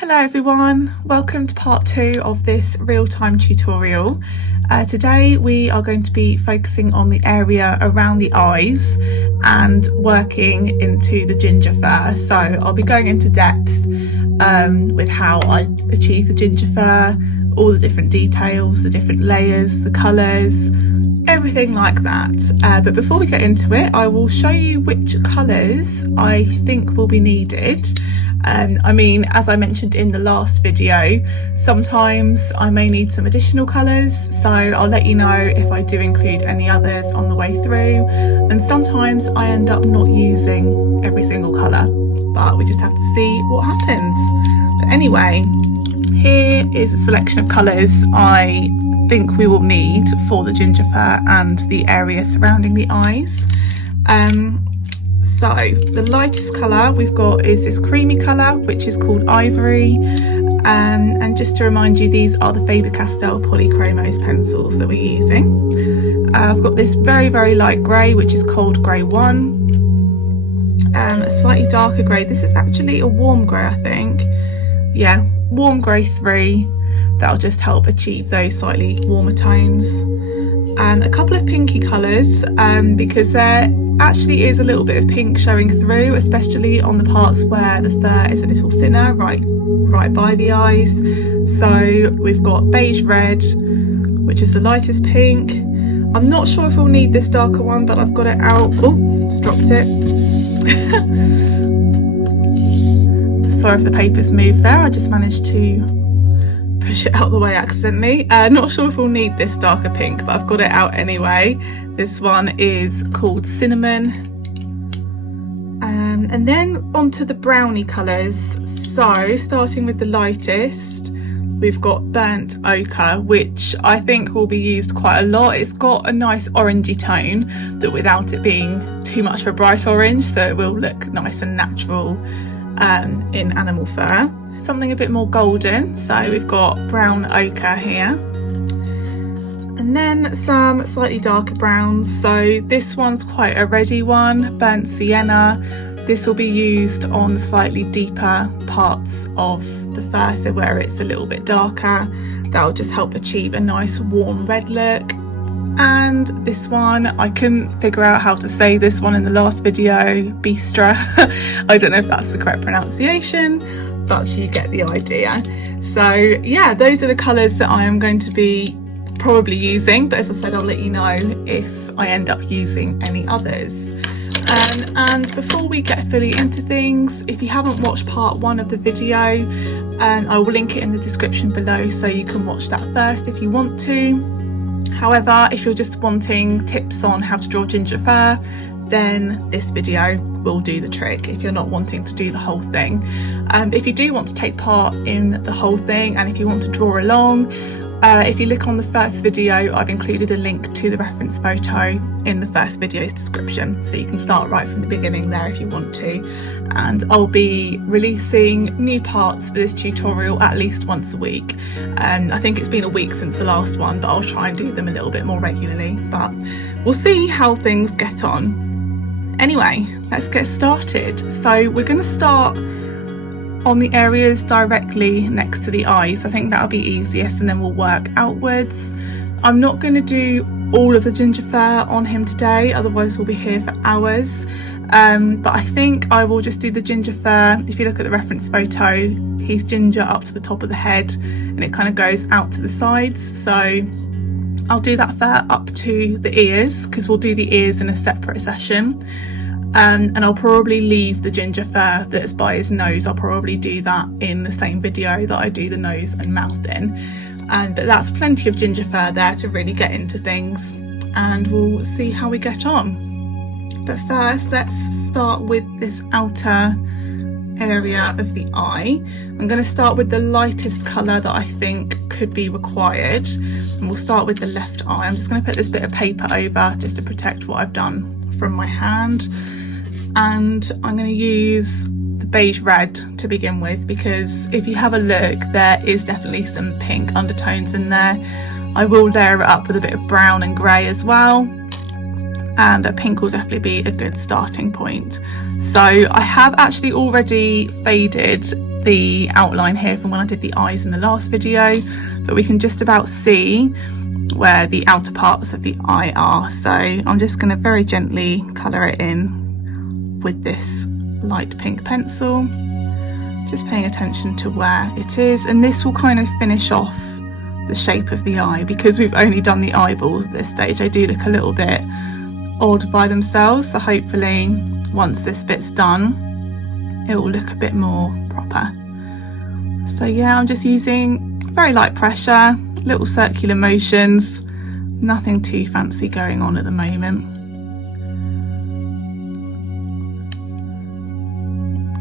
Hello everyone, welcome to part 2 of this real-time tutorial. Today we are going to be focusing on the area around the eyes and working into the ginger fur. So I'll be going into depth with how I achieve the ginger fur, all the different details, the different layers, the colours, everything like that. But before we get into it, I will show you which colours I think will be needed. I mean, as I mentioned in the last video, sometimes I may need some additional colours, so I'll let you know if I do include any others on the way through, and sometimes I end up not using every single colour, but we just have to see what happens. But anyway, here is a selection of colours I think we will need for the ginger fur and the area surrounding the eyes. So the lightest colour we've got is this creamy colour, which is called Ivory, and just to remind you, these are the Faber Castell Polychromos pencils that we're using. I've got this very light grey, which is Cold Grey 1, a slightly darker grey, this is actually a warm grey, I think, yeah, warm grey 3, that'll just help achieve those slightly warmer tones, and a couple of pinky colours, because there actually is a little bit of pink showing through, especially on the parts where the fur is a little thinner, right by the eyes. So we've got beige red, which is the lightest pink. I'm not sure if we'll need this darker one, but I've got it out. Oh, just dropped it. Sorry if the paper's moved there, I just managed to push it out the way accidentally. Not sure if we'll need this darker pink, but I've got it out anyway. This one is called Cinnamon, and then onto the brownie colours. So starting with the lightest, we've got Burnt Ochre, which I think will be used quite a lot. It's got a nice orangey tone, but without it being too much of a bright orange, so it will look nice and natural in animal fur. Something a bit more golden, so we've got Brown Ochre here, and then some slightly darker browns. So this one's quite a reddy one, Burnt Sienna. This will be used on slightly deeper parts of the fur, so where it's a little bit darker, that'll just help achieve a nice warm red look. And this one, I couldn't figure out how to say this one in the last video, Bistra. I don't know if that's the correct pronunciation, but you get the idea. So yeah, those are the colours that I am going to be probably using, but as I said, I'll let you know if I end up using any others. And before we get fully into things, if you haven't watched part 1 of the video, I will link it in the description below, so you can watch that first if you want to. However, if you're just wanting tips on how to draw ginger fur, then this video will do the trick if you're not wanting to do the whole thing. If you do want to take part in the whole thing, and if you want to draw along, if you look on the first video, I've included a link to the reference photo in the first video's description, so you can start right from the beginning there if you want to. And I'll be releasing new parts for this tutorial at least once a week. I think it's been a week since the last one, but I'll try and do them a little bit more regularly, but we'll see how things get on. Anyway, let's get started. So we're going to start on the areas directly next to the eyes. I think that'll be easiest, and then we'll work outwards. I'm not going to do all of the ginger fur on him today, otherwise we'll be here for hours. But I think I will just do the ginger fur. If you look at the reference photo, he's ginger up to the top of the head, and it kind of goes out to the sides. So I'll do that fur up to the ears, because we'll do the ears in a separate session. And I'll probably leave the ginger fur that's by his nose, I'll probably do that in the same video that I do the nose and mouth in. But that's plenty of ginger fur there to really get into things, and we'll see how we get on. But first, let's start with this outer area of the eye. I'm going to start with the lightest colour that I think could be required, and we'll start with the left eye. I'm just going to put this bit of paper over just to protect what I've done from my hand. And I'm going to use the beige red to begin with, because if you have a look, there is definitely some pink undertones in there. I will layer it up with a bit of brown and grey as well, and a pink will definitely be a good starting point. So I have actually already faded the outline here from when I did the eyes in the last video, but we can just about see where the outer parts of the eye are. So I'm just going to very gently colour it in with this light pink pencil, just paying attention to where it is, and this will kind of finish off the shape of the eye. Because we've only done the eyeballs at this stage, they do look a little bit odd by themselves, so hopefully once this bit's done it will look a bit more proper. So yeah, I'm just using very light pressure, little circular motions, nothing too fancy going on at the moment.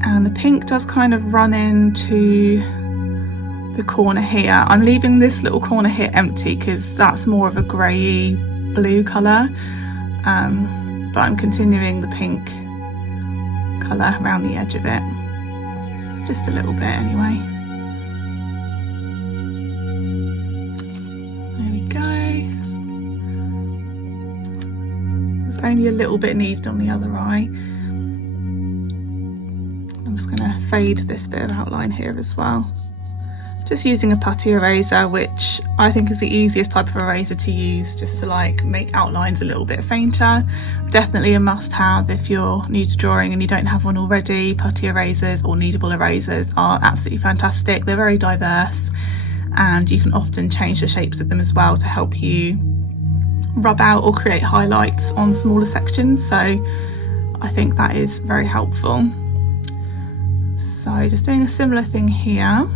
And the pink does kind of run into the corner here. I'm leaving this little corner here empty because that's more of a grey blue colour, but I'm continuing the pink colour around the edge of it, just a little bit anyway. There we go. There's only a little bit needed on the other eye. I'm just going to fade this bit of outline here as well. Just using a putty eraser, which I think is the easiest type of eraser to use, just to like make outlines a little bit fainter. Definitely a must have if you're new to drawing and you don't have one already. Putty erasers or kneadable erasers are absolutely fantastic. They're very diverse and you can often change the shapes of them as well to help you rub out or create highlights on smaller sections. So I think that is very helpful. So just doing a similar thing here.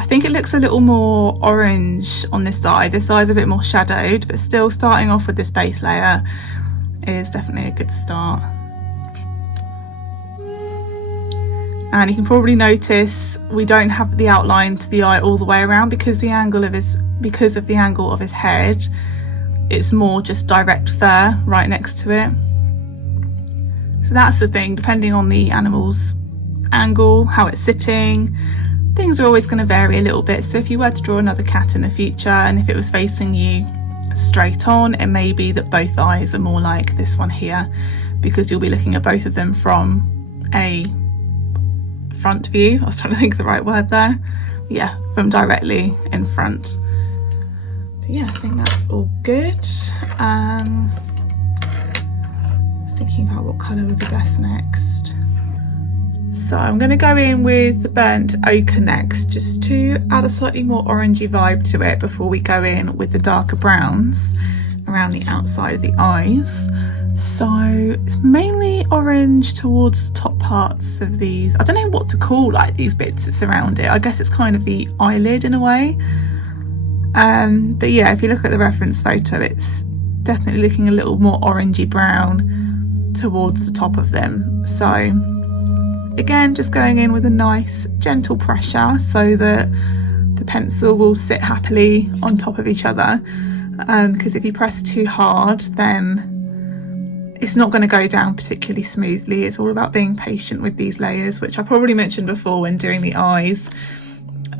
I think it looks a little more orange on this side. This side's a bit more shadowed, but still starting off with this base layer is definitely a good start. And you can probably notice we don't have the outline to the eye all the way around because of the angle of his head. It's more just direct fur right next to it. So that's the thing, depending on the animal's angle, how it's sitting, things are always going to vary a little bit. So if you were to draw another cat in the future and if it was facing you straight on, it may be that both eyes are more like this one here, because you'll be looking at both of them from a front view. I was trying to think of the right word there. Yeah, from directly in front. But yeah, I think that's all good. I was thinking about what colour would be best next. So I'm going to go in with the burnt ochre next, just to add a slightly more orangey vibe to it before we go in with the darker browns around the outside of the eyes. So it's mainly orange towards the top parts of these. I don't know what to call like these bits that surround it. I guess it's kind of the eyelid in a way. But yeah, if you look at the reference photo, it's definitely looking a little more orangey brown towards the top of them. So again, just going in with a nice gentle pressure so that the pencil will sit happily on top of each other, because if you press too hard then it's not going to go down particularly smoothly. It's all about being patient with these layers, which I probably mentioned before when doing the eyes.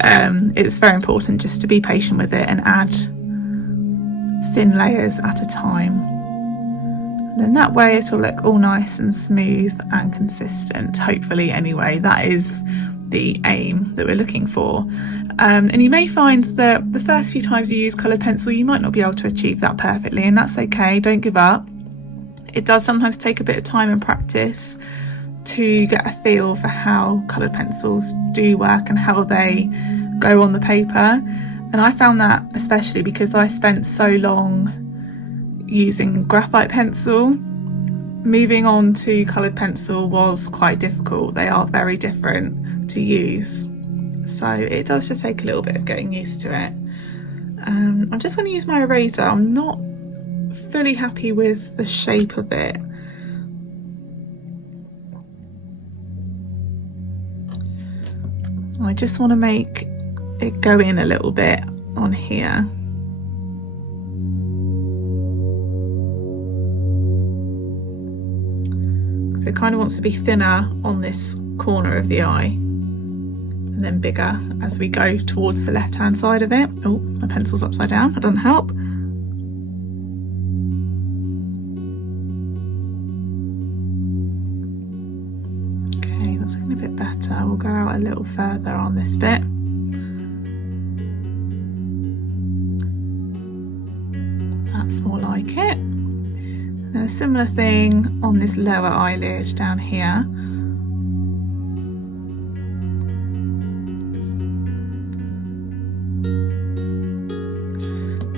It's very important just to be patient with it and add thin layers at a time. And then that way it'll look all nice and smooth and consistent, hopefully anyway. That is the aim that we're looking for. And you may find that the first few times you use coloured pencil you might not be able to achieve that perfectly, and that's okay, don't give up. It does sometimes take a bit of time and practice to get a feel for how coloured pencils do work and how they go on the paper. And I found that especially because I spent so long using graphite pencil, moving on to coloured pencil was quite difficult. They are very different to use, so it does just take a little bit of getting used to it. I'm just going to use my eraser. I'm not fully happy with the shape of it. I just want to make it go in a little bit on here. So it kind of wants to be thinner on this corner of the eye and then bigger as we go towards the left hand side of it. Oh, my pencil's upside down, that doesn't help. Okay, That's looking a bit better. We'll go out a little further on this bit. That's more like it. And then a similar thing on this lower eyelid down here.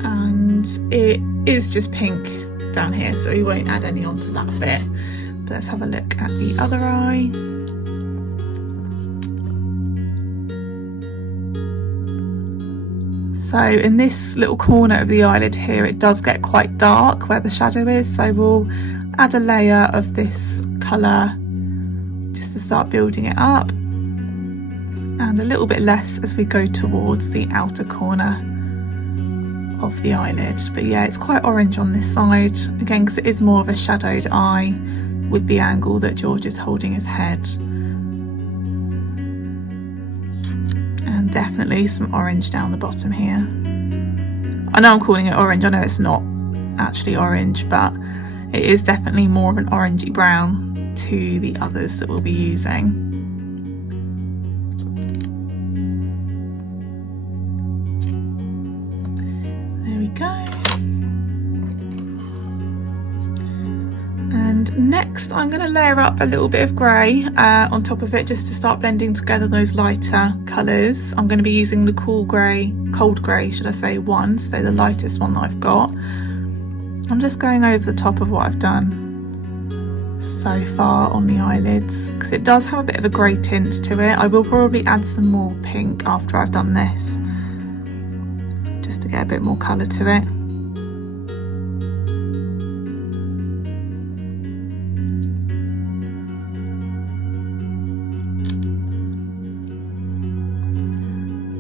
And it is just pink down here, so we won't add any onto that bit. But let's have a look at the other eye. So in this little corner of the eyelid here, it does get quite dark where the shadow is, so we'll add a layer of this colour just to start building it up, and a little bit less as we go towards the outer corner of the eyelid. But yeah, it's quite orange on this side, again because it is more of a shadowed eye with the angle that George is holding his head. And definitely some orange down the bottom here. I know I'm calling it orange, I know it's not actually orange, but it is definitely more of an orangey brown to the others that we'll be using. There we go. And next I'm going to layer up a little bit of grey on top of it just to start blending together those lighter colours. I'm going to be using the cold grey should I say, one, so the lightest one that I've got. I'm just going over the top of what I've done so far on the eyelids because it does have a bit of a grey tint to it. I will probably add some more pink after I've done this just to get a bit more colour to it.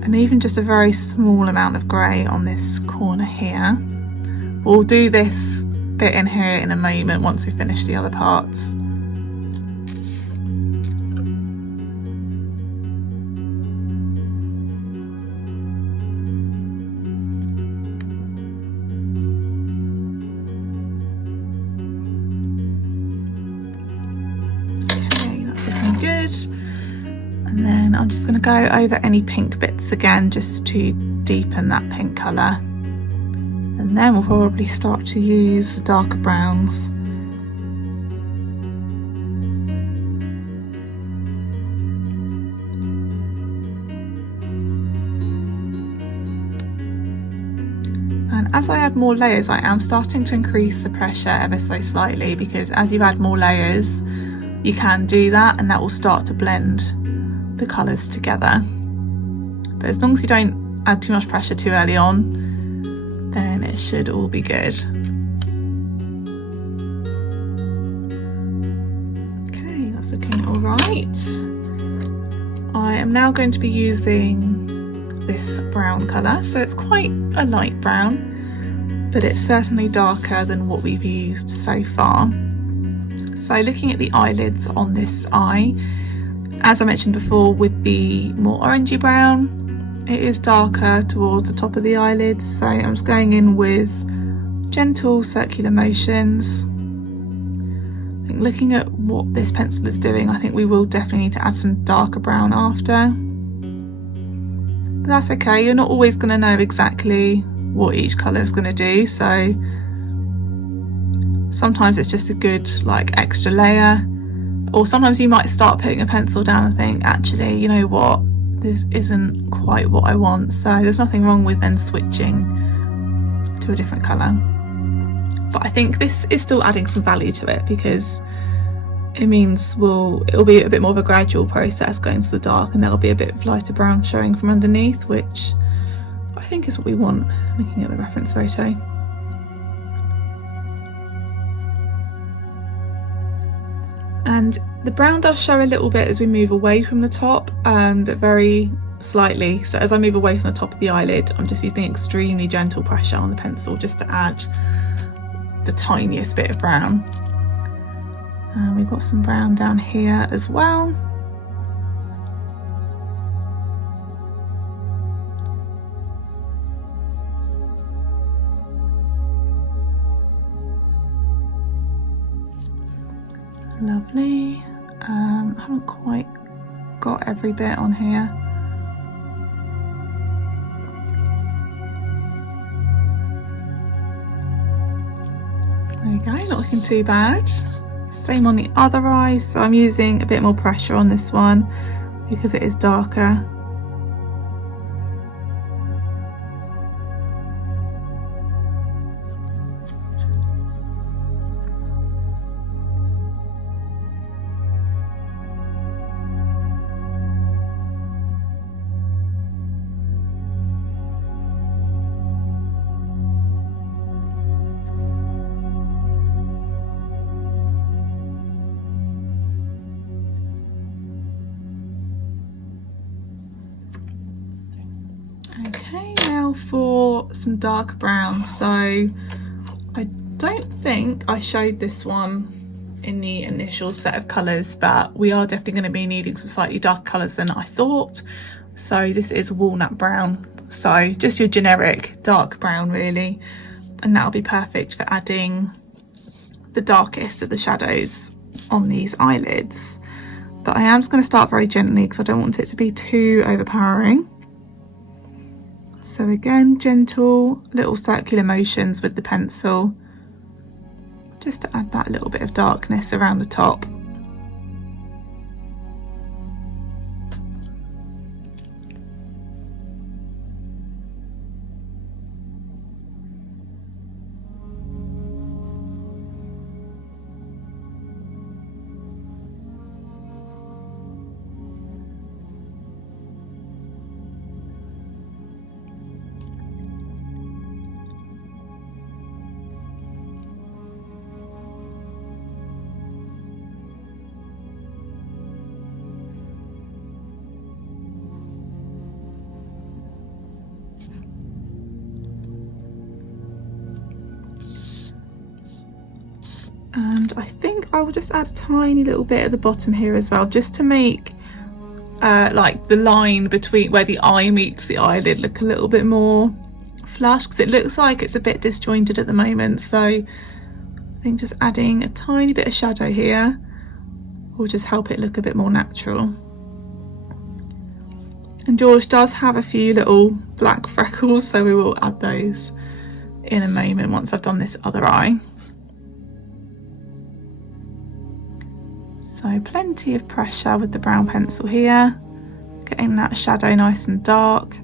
And even just a very small amount of grey on this corner here. We'll do this bit in here in a moment once we finish the other parts. Okay, that's looking good. And then I'm just going to go over any pink bits again just to deepen that pink colour. And then we'll probably start to use the darker browns. And as I add more layers, I am starting to increase the pressure ever so slightly, because as you add more layers, you can do that and that will start to blend the colours together. But as long as you don't add too much pressure too early on, then it should all be good. Okay, that's looking all right. I am now going to be using this brown colour, so it's quite a light brown, but it's certainly darker than what we've used so far. So looking at the eyelids on this eye, as I mentioned before, with the more orangey brown, it is darker towards the top of the eyelids, so I'm just going in with gentle circular motions. I think looking at what this pencil is doing, I think we will definitely need to add some darker brown after. But that's okay, you're not always going to know exactly what each colour is going to do, so sometimes it's just a good like extra layer. Or sometimes you might start putting a pencil down and think, actually, you know what, this isn't quite what I want. So there's nothing wrong with then switching to a different colour. But I think this is still adding some value to it, because it means it'll be a bit more of a gradual process going to the dark, and there'll be a bit of lighter brown showing from underneath, which I think is what we want looking at the reference photo. And the brown does show a little bit as we move away from the top, but very slightly. So as I move away from the top of the eyelid, I'm just using extremely gentle pressure on the pencil just to add the tiniest bit of brown. And we've got some brown down here as well. Lovely. I haven't quite got every bit on here. There we go, not looking too bad. Same on the other eye, so I'm using a bit more pressure on this one because it is darker. Okay, now for some dark brown. So I don't think I showed this one in the initial set of colours, but we are definitely going to be needing some slightly darker colours than I thought. So this is walnut brown, so just your generic dark brown really, and that'll be perfect for adding the darkest of the shadows on these eyelids. But I am just going to start very gently because I don't want it to be too overpowering. So again, gentle little circular motions with the pencil, just to add that little bit of darkness around the top. And I think I will just add a tiny little bit at the bottom here as well, just to make like the line between where the eye meets the eyelid look a little bit more flush, because it looks like it's a bit disjointed at the moment. So I think just adding a tiny bit of shadow here will just help it look a bit more natural. And George does have a few little black freckles, so we will add those in a moment once I've done this other eye. So plenty of pressure with the brown pencil here, getting that shadow nice and dark.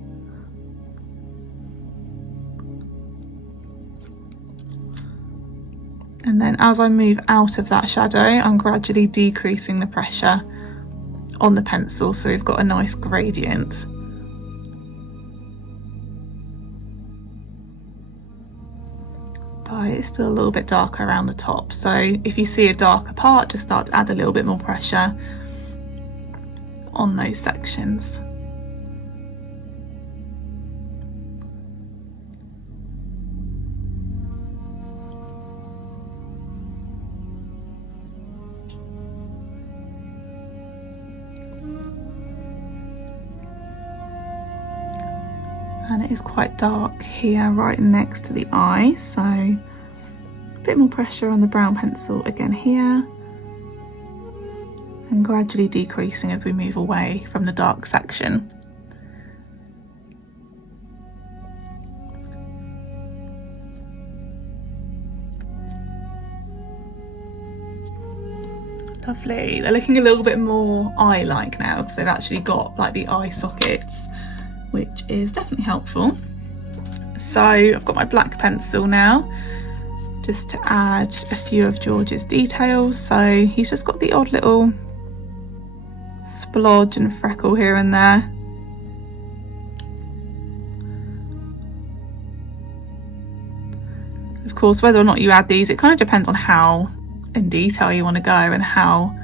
And then as I move out of that shadow, I'm gradually decreasing the pressure on the pencil, so we've got a nice gradient. But it's still a little bit darker around the top, so if you see a darker part, just start to add a little bit more pressure on those sections. And it is quite dark here right next to the eye, so a bit more pressure on the brown pencil again here, and gradually decreasing as we move away from the dark section. Lovely, they're looking a little bit more eye-like now because they've actually got like the eye sockets, which is definitely helpful. So I've got my black pencil now, just to add a few of George's details. So he's just got the odd little splodge and freckle here and there. Of course, whether or not you add these, it kind of depends on how in detail you want to go and how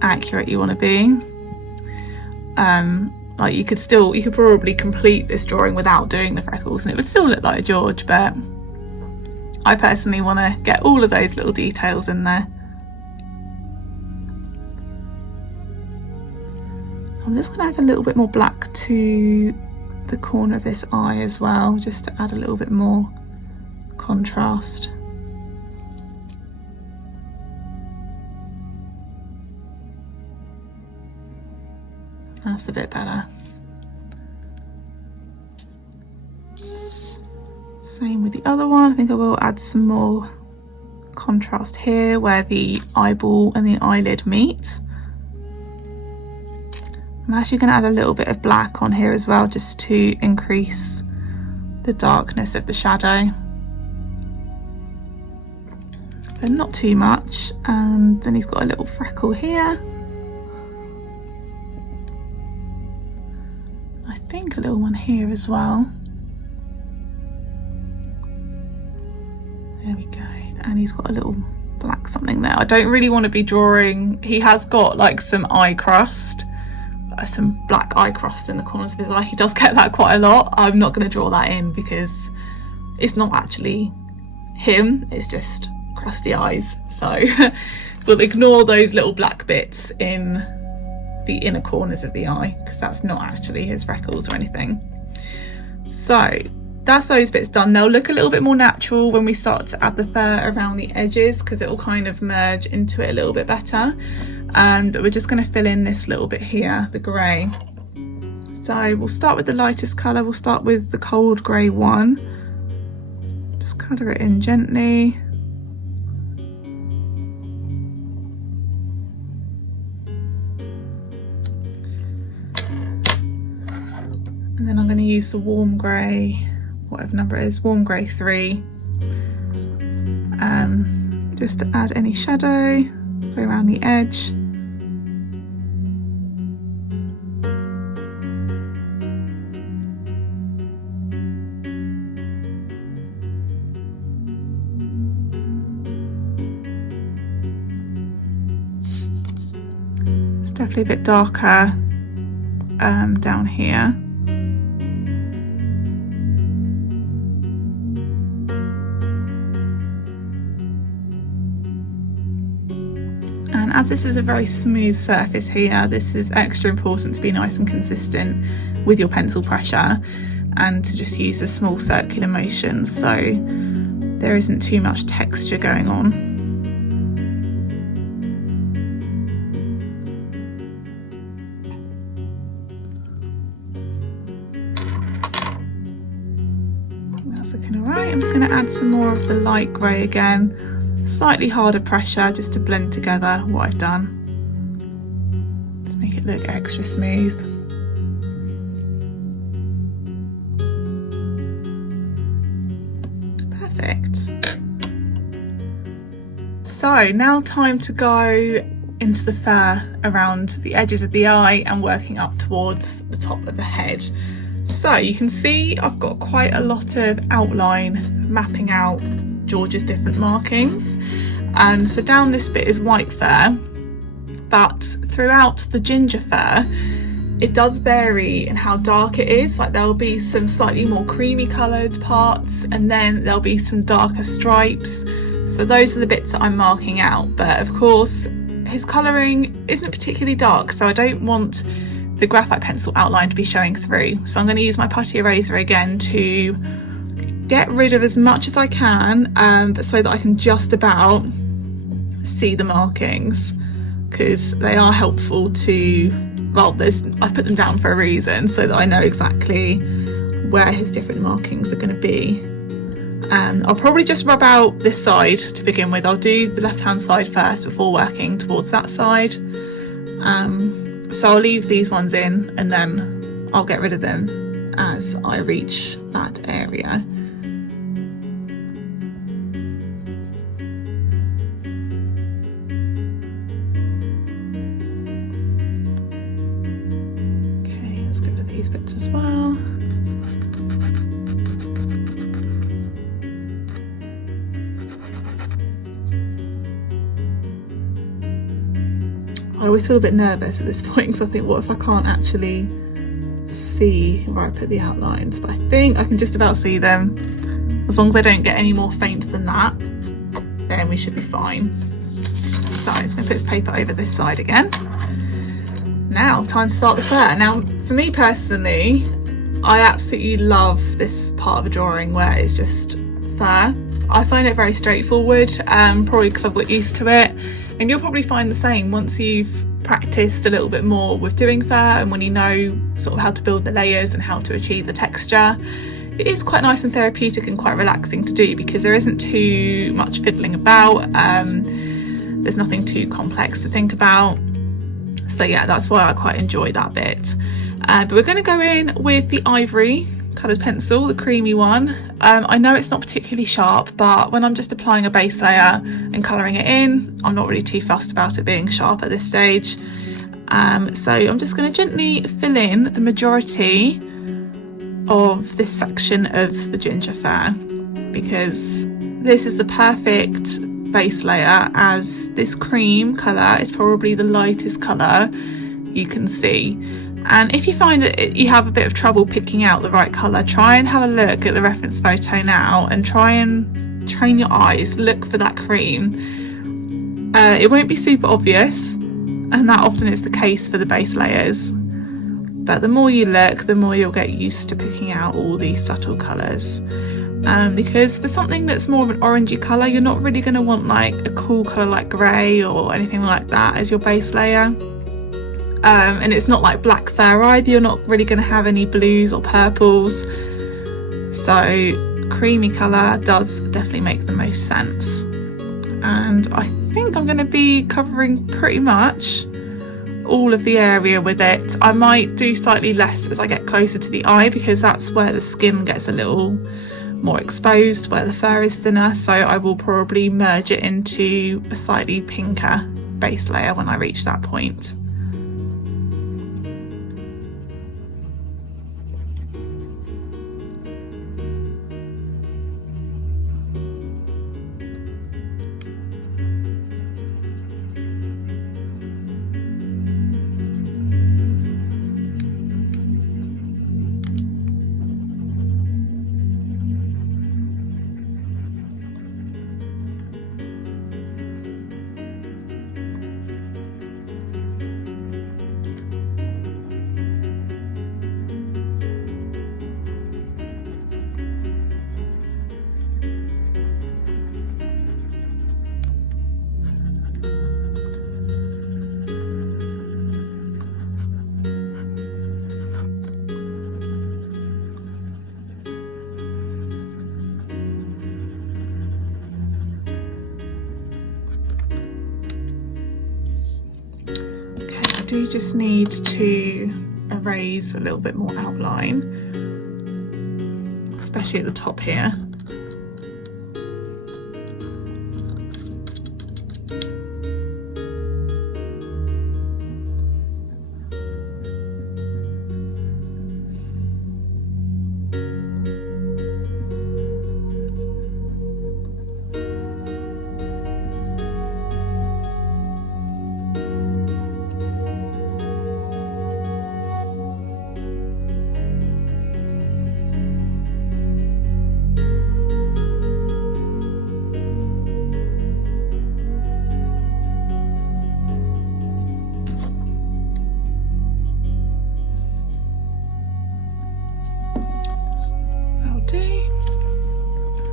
accurate you want to be. Like you could probably complete this drawing without doing the freckles and it would still look like a George, but I personally want to get all of those little details in there. I'm just going to add a little bit more black to the corner of this eye as well, just to add a little bit more contrast. That's a bit better. Same with the other one. I think I will add some more contrast here where the eyeball and the eyelid meet. I'm actually going to add a little bit of black on here as well, just to increase the darkness of the shadow, but not too much. And then he's got a little freckle here. I think a little one here as well. There we go. And he's got a little black something there. I don't really want to be drawing, he has got like some eye crust, some black eye crust in the corners of his eye. He does get that quite a lot. I'm not going to draw that in because it's not actually him, it's just crusty eyes. So we'll ignore those little black bits in the inner corners of the eye because that's not actually his freckles or anything. So that's those bits done. They'll look a little bit more natural when we start to add the fur around the edges because it will kind of merge into it a little bit better. But we're just going to fill in this little bit here, the grey. So we'll start with the lightest colour. We'll start with the cold grey one. Just colour it in gently. And then I'm going to use the warm grey, whatever number it is, warm grey 3, just to add any shadow, go around the edge. It's definitely a bit darker down here. And as this is a very smooth surface here, this is extra important to be nice and consistent with your pencil pressure and to just use a small circular motion so there isn't too much texture going on. That's looking alright. I'm just going to add some more of the light grey again. Slightly harder pressure just to blend together what I've done to make it look extra smooth. Perfect. So now time to go into the fur around the edges of the eye and working up towards the top of the head. So you can see I've got quite a lot of outline mapping out George's different markings. So down this bit is white fur, but throughout the ginger fur it does vary in how dark it is. Like there'll be some slightly more creamy coloured parts and then there'll be some darker stripes. So those are the bits that I'm marking out, but of course his colouring isn't particularly dark, so I don't want the graphite pencil outline to be showing through. So I'm going to use my putty eraser again to get rid of as much as I can, but so that I can just about see the markings, because they are helpful to, well, I've put them down for a reason so that I know exactly where his different markings are going to be. I'll probably just rub out this side to begin with. I'll do the left hand side first before working towards that side. So I'll leave these ones in and then I'll get rid of them as I reach that area. Okay, let's get rid of these bits as well. I always feel a bit nervous at this point because I think, what if I can't actually see where I put the outlines? But I think I can just about see them. As long as I don't get any more faint than that, then we should be fine. So I'm just going to put this paper over this side again. Now, time to start the fur. Now, for me personally, I absolutely love this part of a drawing where it's just fur. I find it very straightforward, probably because I've got used to it. And you'll probably find the same once you've practiced a little bit more with doing fur, and when you know sort of how to build the layers and how to achieve the texture, it is quite nice and therapeutic and quite relaxing to do, because there isn't too much fiddling about. There's nothing too complex to think about. So yeah, that's why I quite enjoy that bit. But we're going to go in with the ivory coloured pencil, the creamy one. I know it's not particularly sharp, but when I'm just applying a base layer and colouring it in, I'm not really too fussed about it being sharp at this stage. So I'm just going to gently fill in the majority of this section of the ginger fur, because this is the perfect base layer, as this cream colour is probably the lightest colour you can see. And if you find that you have a bit of trouble picking out the right colour, try and have a look at the reference photo now and try and train your eyes, look for that cream. It won't be super obvious, and that often is the case for the base layers, but the more you look, the more you'll get used to picking out all these subtle colours. Because for something that's more of an orangey colour, you're not really going to want like a cool colour like grey or anything like that as your base layer. And it's not like black fur either, you're not really going to have any blues or purples, so creamy colour does definitely make the most sense. And I think I'm going to be covering pretty much all of the area with it. I might do slightly less as I get closer to the eye, because that's where the skin gets a little more exposed, where the fur is thinner, so I will probably merge it into a slightly pinker base layer when I reach that point. Do just need to erase a little bit more outline, especially at the top here.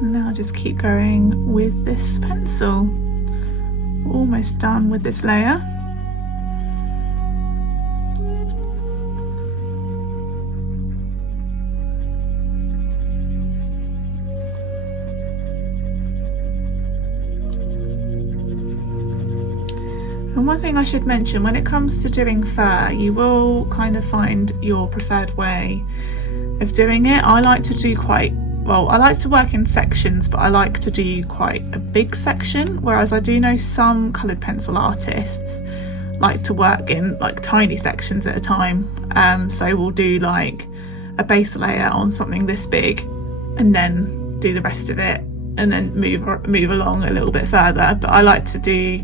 Now just keep going with this pencil. Almost done with this layer. And one thing I should mention, when it comes to doing fur, you will kind of find your preferred way of doing it. I like to do I like to work in sections, but I like to do quite a big section, whereas I do know some coloured pencil artists like to work in like tiny sections at a time. So we'll do like a base layer on something this big and then do the rest of it and then move along a little bit further. But I like to do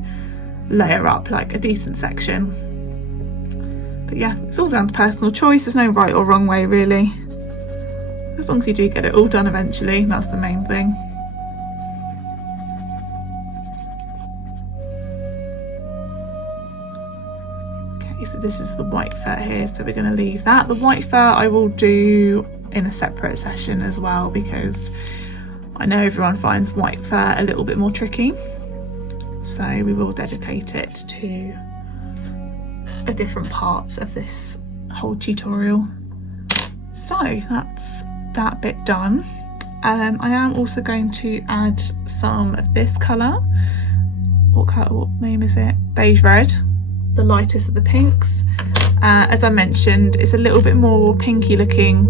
layer up like a decent section. But yeah, it's all down to personal choice. There's no right or wrong way really. As long as you do get it all done eventually, that's the main thing. Okay, so this is the white fur here, so we're going to leave that. The white fur I will do in a separate session as well, because I know everyone finds white fur a little bit more tricky. So we will dedicate it to a different part of this whole tutorial. So that's that bit done. I am also going to add some of this colour. What name is it? Beige red, the lightest of the pinks. As I mentioned, it's a little bit more pinky looking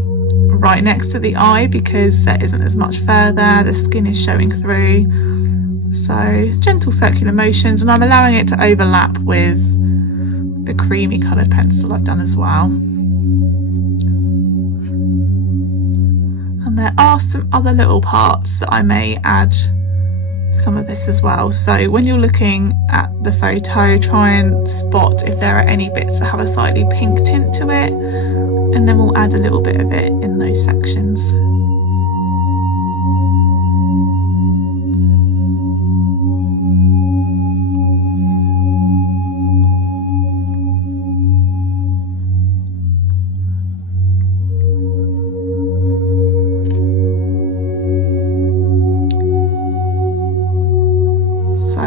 right next to the eye because there isn't as much fur there, the skin is showing through. So gentle circular motions, and I'm allowing it to overlap with the creamy coloured pencil I've done as well. And there are some other little parts that I may add some of this as well. So when you're looking at the photo, try and spot if there are any bits that have a slightly pink tint to it, and then we'll add a little bit of it in those sections.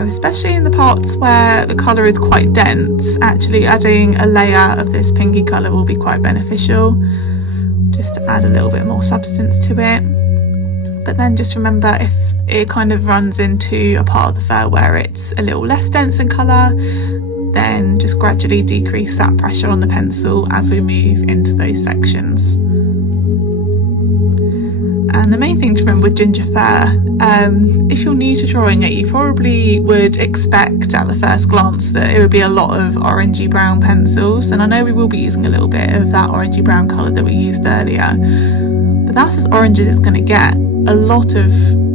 Especially in the parts where the colour is quite dense, actually adding a layer of this pinky colour will be quite beneficial, just to add a little bit more substance to it. But then just remember, if it kind of runs into a part of the fur where it's a little less dense in colour, then just gradually decrease that pressure on the pencil as we move into those sections. And the main thing to remember with ginger fur, if you're new to drawing it, you probably would expect at the first glance that it would be a lot of orangey brown pencils, and I know we will be using a little bit of that orangey brown colour that we used earlier, but that's as orange as it's going to get. A lot of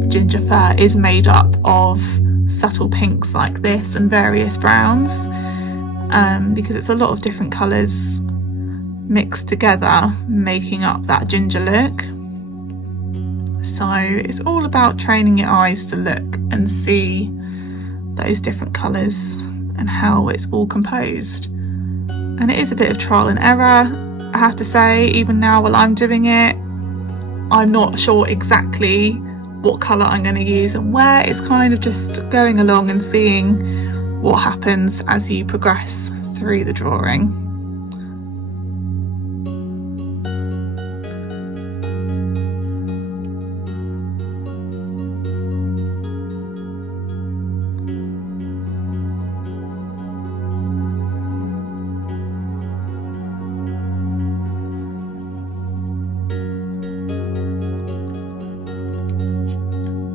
ginger fur is made up of subtle pinks like this and various browns, because it's a lot of different colours mixed together making up that ginger look. So it's all about training your eyes to look and see those different colours and how it's all composed. And it is a bit of trial and error, I have to say. Even now while I'm doing it, I'm not sure exactly what colour I'm going to use and where. It's kind of just going along and seeing what happens as you progress through the drawing.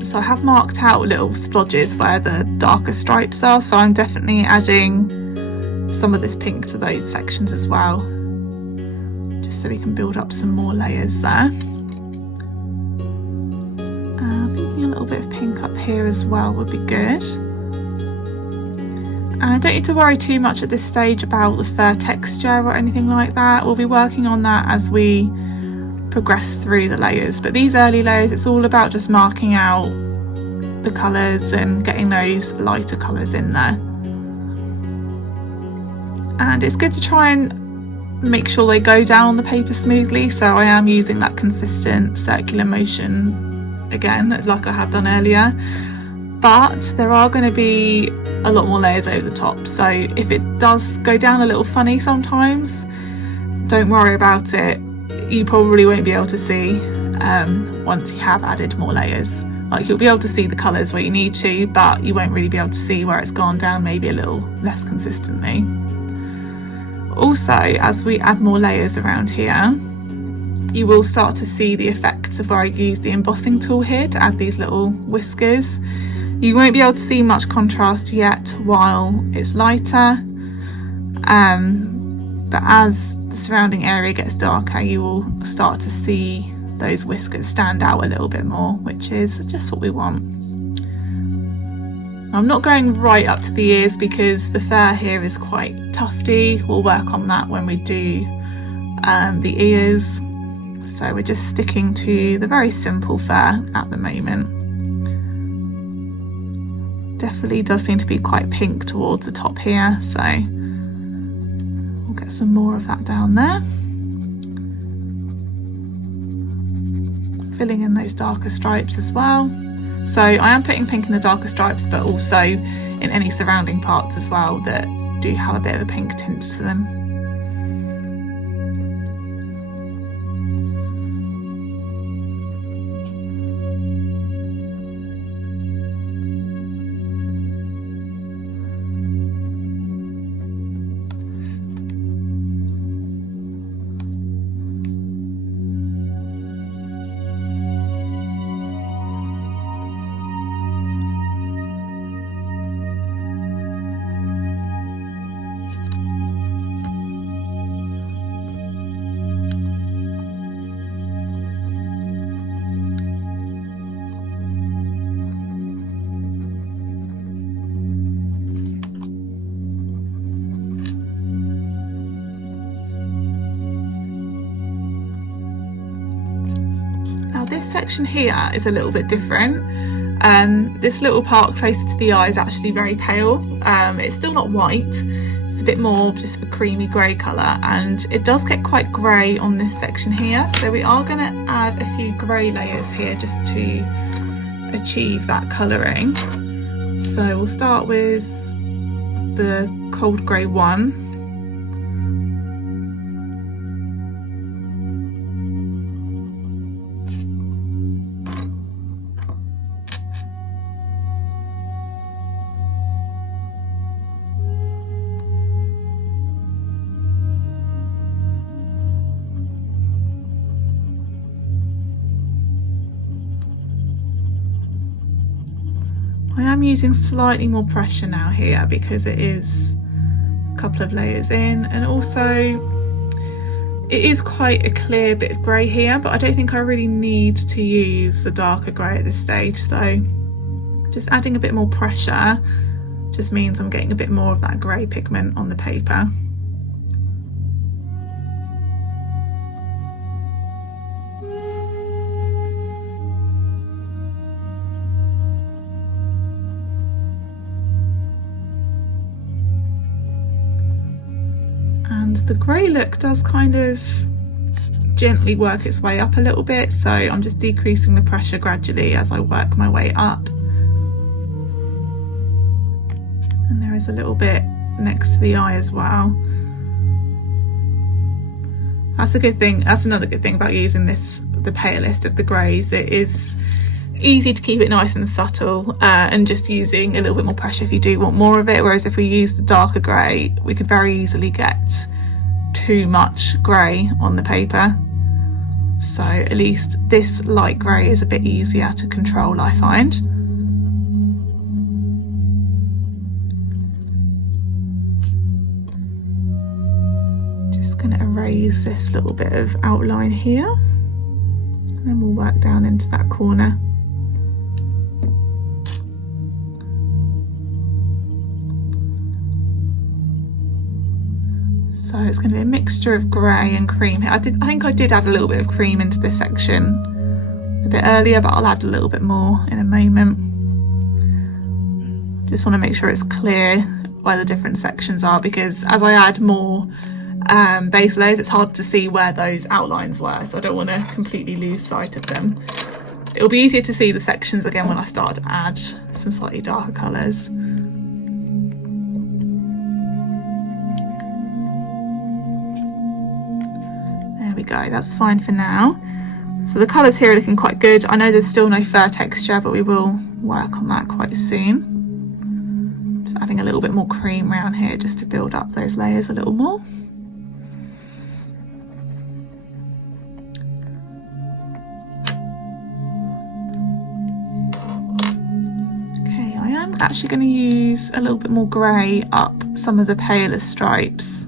So I have marked out little splodges where the darker stripes are, so I'm definitely adding some of this pink to those sections as well, just so we can build up some more layers there. Thinking a little bit of pink up here as well would be good. And don't need to worry too much at this stage about the fur texture or anything like that. We'll be working on that as we progress through the layers, but these early layers, it's all about just marking out the colours and getting those lighter colours in there. And it's good to try and make sure they go down on the paper smoothly, so I am using that consistent circular motion again, like I have done earlier, but there are going to be a lot more layers over the top, so if it does go down a little funny sometimes, don't worry about it. You probably won't be able to see once you have added more layers. Like, you'll be able to see the colours where you need to, but you won't really be able to see where it's gone down maybe a little less consistently. Also, as we add more layers around here, you will start to see the effects of where I use the embossing tool here to add these little whiskers. You won't be able to see much contrast yet while it's lighter, but as the surrounding area gets darker, you will start to see those whiskers stand out a little bit more, which is just what we want. I'm not going right up to the ears because the fur here is quite tufty. We'll work on that when we do the ears. So we're just sticking to the very simple fur at the moment. Definitely does seem to be quite pink towards the top here, so we'll get some more of that down there. Filling in those darker stripes as well. So I am putting pink in the darker stripes, but also in any surrounding parts as well that do have a bit of a pink tint to them. This section here is a little bit different. This little part closer to the eye is actually very pale. It's still not white, it's a bit more just a creamy grey colour, and it does get quite grey on this section here, so we are going to add a few grey layers here just to achieve that colouring. So we'll start with the cold grey one. I am using slightly more pressure now here because it is a couple of layers in, and also it is quite a clear bit of grey here, but I don't think I really need to use the darker grey at this stage, so just adding a bit more pressure just means I'm getting a bit more of that grey pigment on the paper. And the grey look does kind of gently work its way up a little bit, so I'm just decreasing the pressure gradually as I work my way up. And there is a little bit next to the eye as well. That's a good thing. That's another good thing about using the palest of the greys. It is easy to keep it nice and subtle, and just using a little bit more pressure if you do want more of it, whereas if we use the darker grey we could very easily get too much grey on the paper. So at least this light grey is a bit easier to control, I find. Just going to erase this little bit of outline here, and then we'll work down into that corner. So it's going to be a mixture of grey and cream here. I think I did add a little bit of cream into this section a bit earlier, but I'll add a little bit more in a moment. Just want to make sure it's clear where the different sections are, because as I add more base layers it's hard to see where those outlines were, so I don't want to completely lose sight of them. It'll be easier to see the sections again when I start to add some slightly darker colours. Go, that's fine for now. So the colours here are looking quite good. I know there's still no fur texture, but we will work on that quite soon. Just adding a little bit more cream around here just to build up those layers a little more. Okay, I am actually going to use a little bit more grey up some of the paler stripes.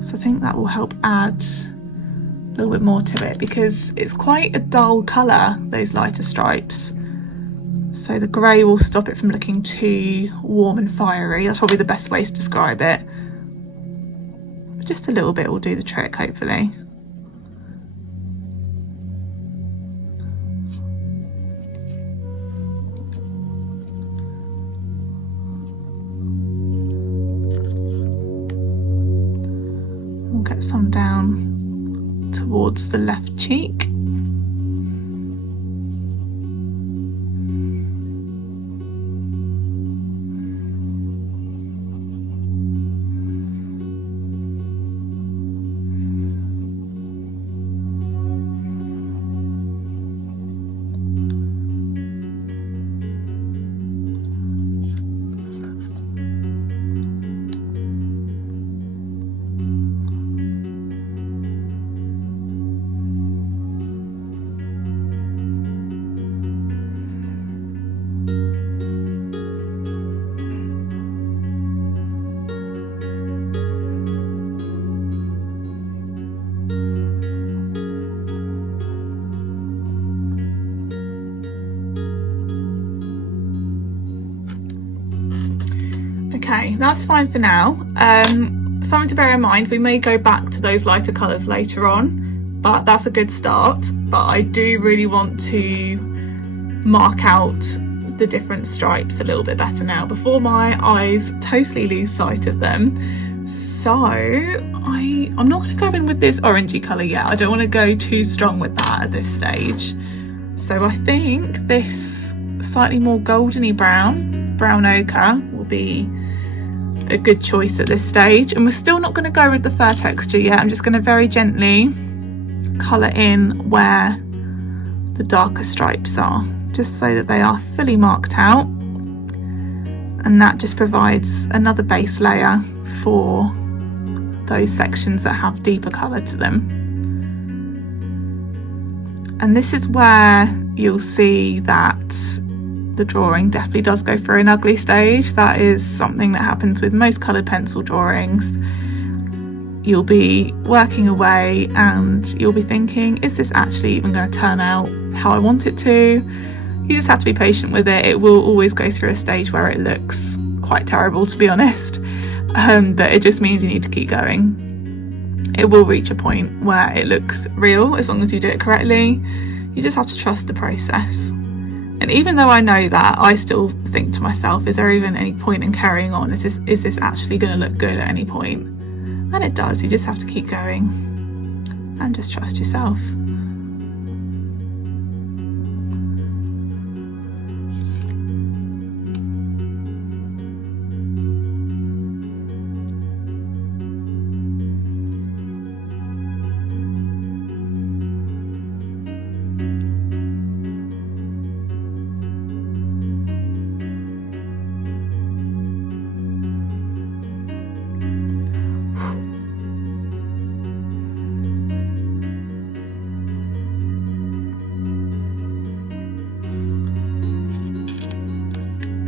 So I think that will help add a little bit more to it, because it's quite a dull colour, those lighter stripes. So the grey will stop it from looking too warm and fiery. That's probably the best way to describe it. But just a little bit will do the trick, hopefully. Get some down towards the left cheek. that's fine for now. Something to bear in mind, we may go back to those lighter colours later on, but that's a good start. But I do really want to mark out the different stripes a little bit better now before my eyes totally lose sight of them. So I'm not going to go in with this orangey colour yet. I don't want to go too strong with that at this stage. So I think this slightly more goldeny brown ochre will be a good choice at this stage. And we're still not going to go with the fur texture yet. I'm just going to very gently colour in where the darker stripes are, just so that they are fully marked out, and that just provides another base layer for those sections that have deeper colour to them. And this is where you'll see that the drawing definitely does go through an ugly stage. That is something that happens with most coloured pencil drawings. You'll be working away and you'll be thinking, is this actually even going to turn out how I want it to? You just have to be patient with it. It will always go through a stage where it looks quite terrible, to be honest, but it just means you need to keep going. It will reach a point where it looks real as long as you do it correctly. You just have to trust the process. And even though I know that, I still think to myself, is there even any point in carrying on? Is this actually going to look good at any point? And it does. You just have to keep going and just trust yourself.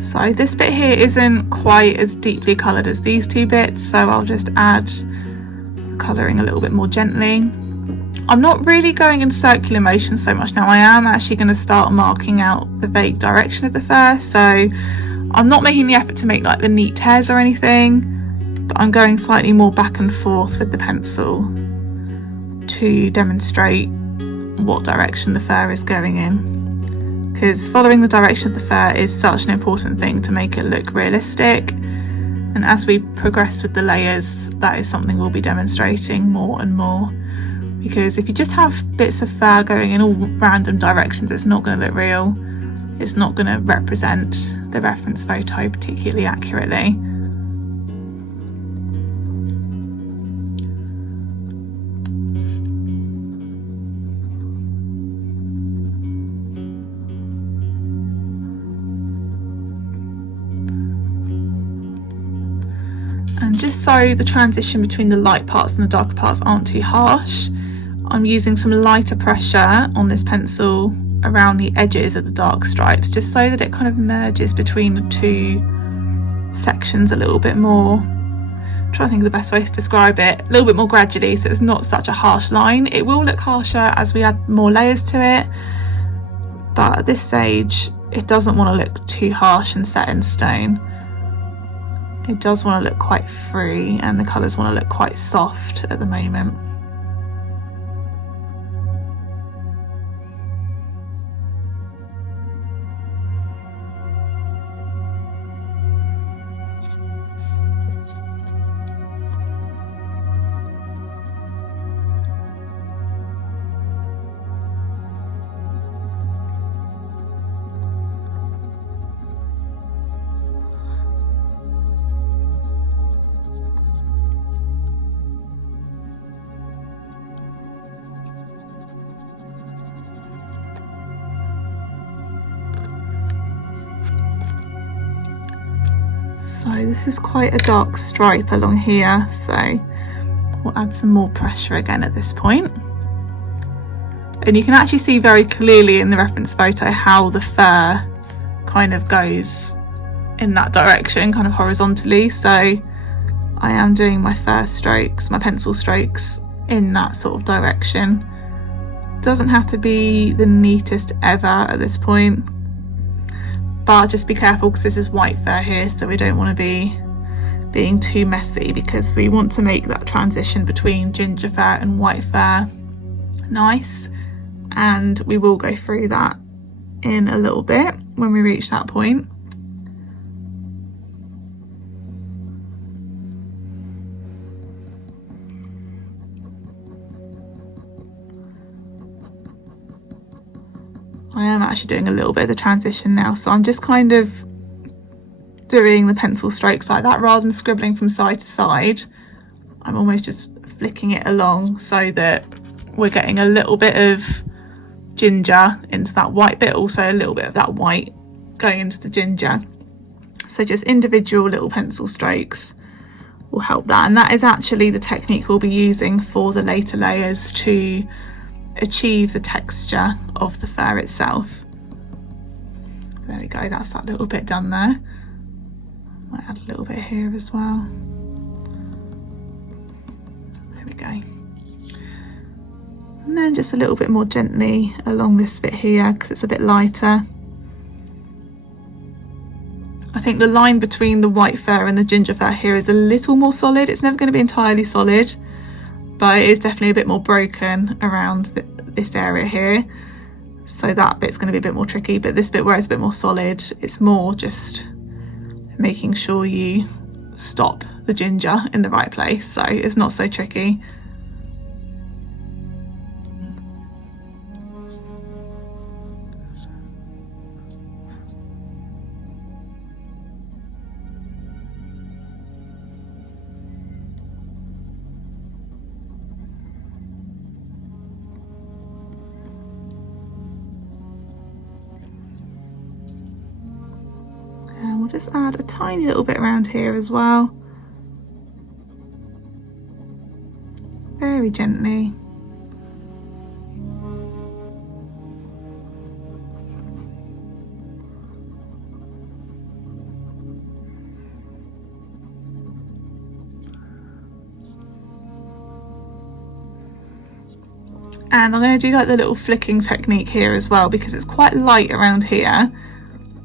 So this bit here isn't quite as deeply coloured as these two bits, so I'll just add colouring a little bit more gently. I'm not really going in circular motion so much now. I am actually going to start marking out the vague direction of the fur, so I'm not making the effort to make like the neat hairs or anything, but I'm going slightly more back and forth with the pencil to demonstrate what direction the fur is going in. Because following the direction of the fur is such an important thing to make it look realistic, and as we progress with the layers, that is something we'll be demonstrating more and more. Because if you just have bits of fur going in all random directions, it's not going to look real. It's not going to represent the reference photo particularly accurately. And just so the transition between the light parts and the darker parts aren't too harsh, I'm using some lighter pressure on this pencil around the edges of the dark stripes, just so that it kind of merges between the two sections a little bit more. I'm trying to think of the best way to describe it. A little bit more gradually, so it's not such a harsh line. It will look harsher as we add more layers to it, but at this stage it doesn't want to look too harsh and set in stone. It does want to look quite free, and the colours want to look quite soft at the moment. So this is quite a dark stripe along here, so we'll add some more pressure again at this point. And you can actually see very clearly in the reference photo how the fur kind of goes in that direction, kind of horizontally. So I am doing my first strokes, my pencil strokes, in that sort of direction. Doesn't have to be the neatest ever at this point, but just be careful because this is white fur here, so we don't want to be being too messy, because we want to make that transition between ginger fur and white fur nice, and we will go through that in a little bit when we reach that point. I am actually doing a little bit of the transition now, so I'm just kind of doing the pencil strokes like that rather than scribbling from side to side. I'm almost just flicking it along so that we're getting a little bit of ginger into that white bit, also a little bit of that white going into the ginger. So just individual little pencil strokes will help that, and that is actually the technique we'll be using for the later layers to achieve the texture of the fur itself. There we go, that's that little bit done there. Might add a little bit here as well. There we go. And then just a little bit more gently along this bit here because it's a bit lighter. I think the line between the white fur and the ginger fur here is a little more solid. It's never going to be entirely solid, but it is definitely a bit more broken around this area here. So that bit's going to be a bit more tricky, but this bit where it's a bit more solid, it's more just making sure you stop the ginger in the right place, so it's not so tricky. And we'll just add a tiny little bit around here as well, very gently. And I'm going to do like the little flicking technique here as well, because it's quite light around here,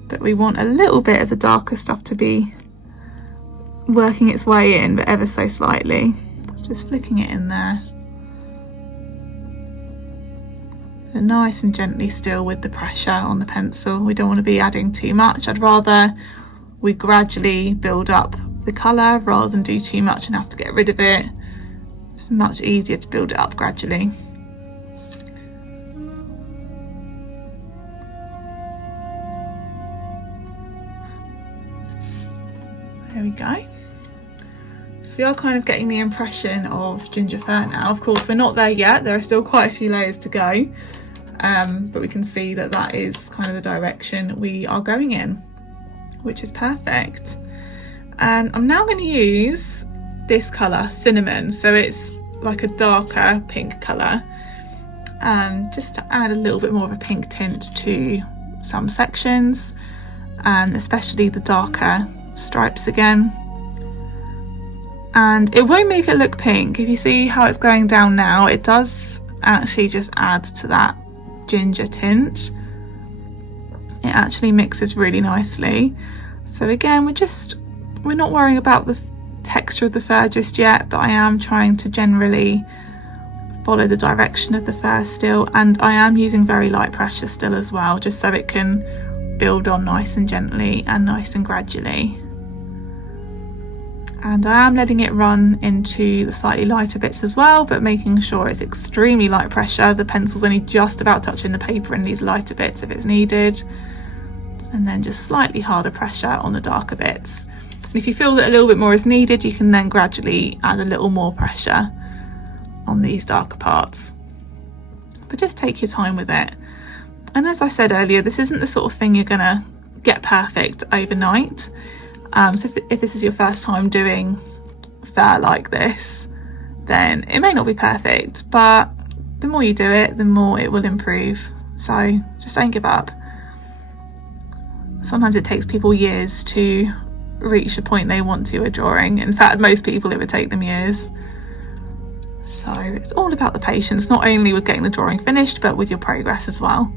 but we want a little bit of the darker stuff to be working its way in, but ever so slightly. Just flicking it in there. And nice and gently still with the pressure on the pencil. We don't want to be adding too much. I'd rather we gradually build up the colour rather than do too much and have to get rid of it. It's much easier to build it up gradually. There we go. So we are kind of getting the impression of ginger fur now. Of course, we're not there yet. There are still quite a few layers to go, but we can see that that is kind of the direction we are going in, which is perfect. And I'm now going to use this colour, Cinnamon. So it's like a darker pink colour, and just to add a little bit more of a pink tint to some sections, and especially the darker stripes again. And it won't make it look pink. If you see how it's going down now, it does actually just add to that ginger tint. It actually mixes really nicely. So again, we're not worrying about the texture of the fur just yet, but I am trying to generally follow the direction of the fur still, and I am using very light pressure still as well, just so it can build on nice and gently and nice and gradually. And I am letting it run into the slightly lighter bits as well, but making sure it's extremely light pressure. The pencil's only just about touching the paper in these lighter bits if it's needed. And then just slightly harder pressure on the darker bits. And if you feel that a little bit more is needed, you can then gradually add a little more pressure on these darker parts. But just take your time with it. And as I said earlier, this isn't the sort of thing you're gonna get perfect overnight. So if this is your first time doing fur like this, then it may not be perfect, but the more you do it, the more it will improve. So just don't give up. Sometimes it takes people years to reach a point they want to a drawing. In fact, most people, it would take them years. So it's all about the patience, not only with getting the drawing finished, but with your progress as well.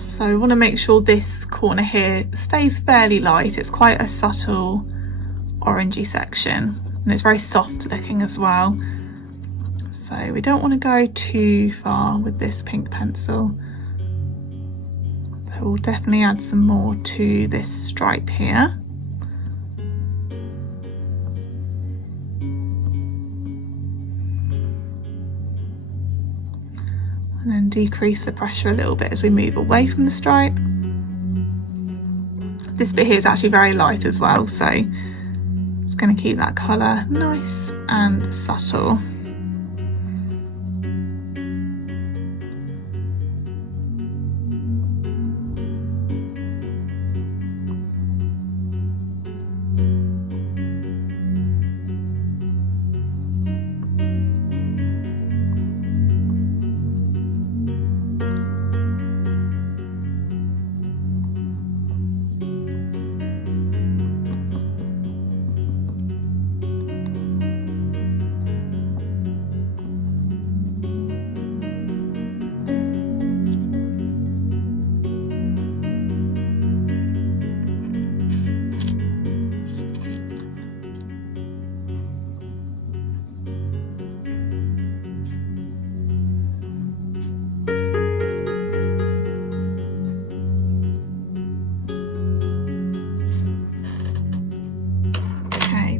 So we want to make sure this corner here stays fairly light. It's quite a subtle orangey section, and it's very soft looking as well. So we don't want to go too far with this pink pencil. But we'll definitely add some more to this stripe here. And then decrease the pressure a little bit as we move away from the stripe. This bit here is actually very light as well, so it's going to keep that colour nice and subtle.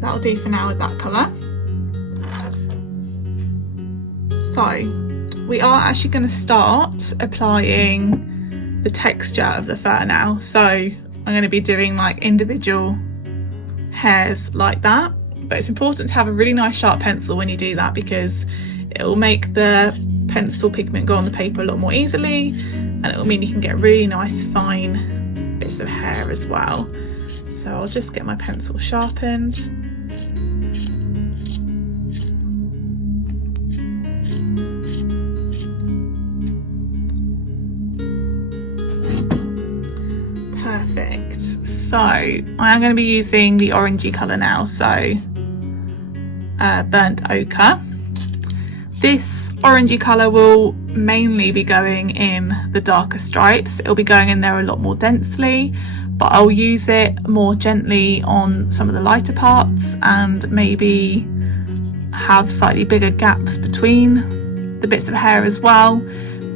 That'll do for now with that colour. So we are actually going to start applying the texture of the fur now. So I'm going to be doing like individual hairs like that, but it's important to have a really nice sharp pencil when you do that, because it will make the pencil pigment go on the paper a lot more easily, and it will mean you can get really nice fine bits of hair as well. So I'll just get my pencil sharpened. Perfect. So I am going to be using the orangey colour now, so burnt ochre. This orangey colour will mainly be going in the darker stripes. It'll be going in there a lot more densely, but I'll use it more gently on some of the lighter parts and maybe have slightly bigger gaps between the bits of hair as well,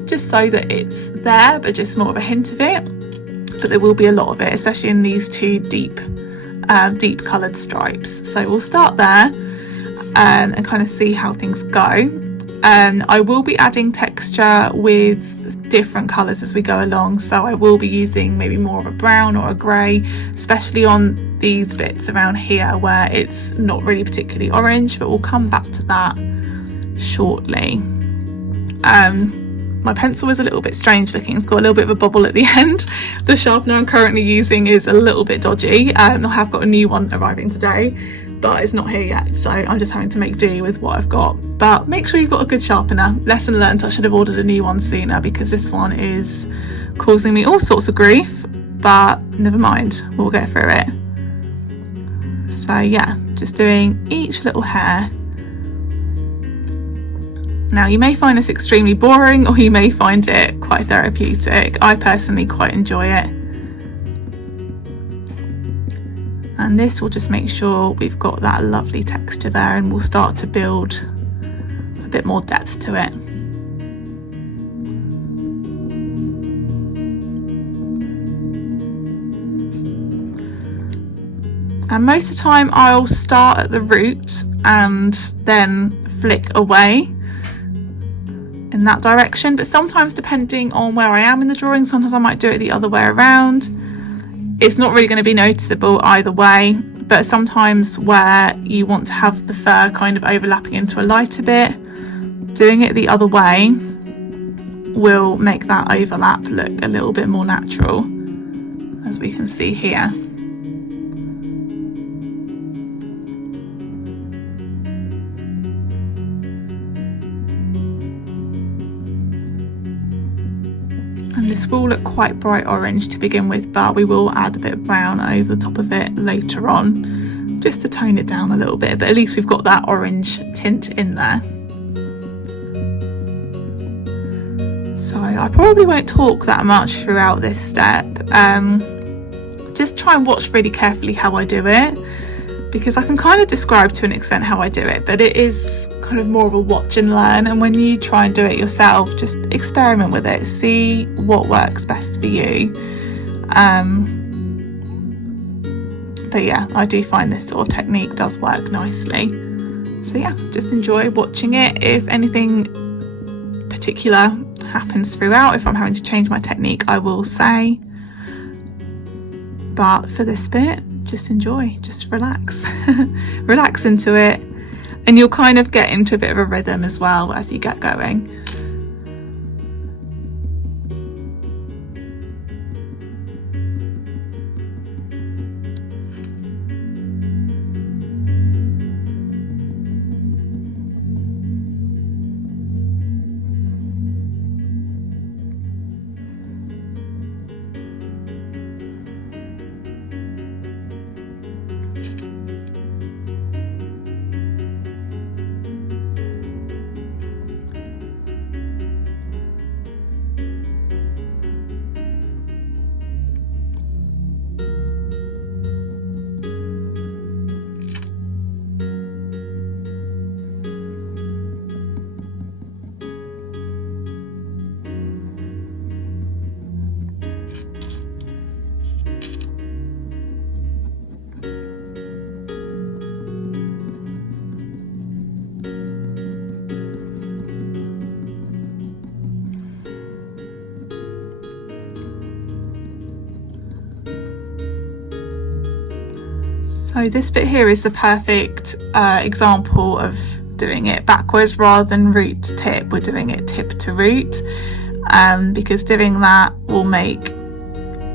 just so that it's there but just more of a hint of it. But there will be a lot of it, especially in these two deep coloured stripes. So we'll start there and kind of see how things go. I will be adding texture with different colours as we go along, so I will be using maybe more of a brown or a grey, especially on these bits around here where it's not really particularly orange, but we'll come back to that shortly. My pencil is a little bit strange looking, it's got a little bit of a bobble at the end. The sharpener I'm currently using is a little bit dodgy. I have got a new one arriving today, but it's not here yet, so I'm just having to make do with what I've got. But make sure you've got a good sharpener. Lesson learned, I should have ordered a new one sooner, because this one is causing me all sorts of grief, but never mind, we'll get through it. So yeah, just doing each little hair. Now you may find this extremely boring, or you may find it quite therapeutic. I personally quite enjoy it. And this will just make sure we've got that lovely texture there, and we'll start to build a bit more depth to it. And most of the time I'll start at the root and then flick away in that direction, but sometimes depending on where I am in the drawing, sometimes I might do it the other way around. It's not really going to be noticeable either way, but sometimes where you want to have the fur kind of overlapping into a lighter bit, doing it the other way will make that overlap look a little bit more natural, as we can see here. And this will look quite bright orange to begin with, but we will add a bit of brown over the top of it later on, just to tone it down a little bit, but at least we've got that orange tint in there. So I probably won't talk that much throughout this step. Just try and watch really carefully how I do it, because I can kind of describe to an extent how I do it, but it is kind of more of a watch and learn. And when you try and do it yourself, just experiment with it, see what works best for you. But yeah, I do find this sort of technique does work nicely. So yeah, just enjoy watching it. If anything particular happens throughout, if I'm having to change my technique, I will say. But for this bit, just enjoy, just relax. Relax into it, and you'll kind of get into a bit of a rhythm as well as you get going. So this bit here is the perfect example of doing it backwards rather than root to tip. We're doing it tip to root, because doing that will make,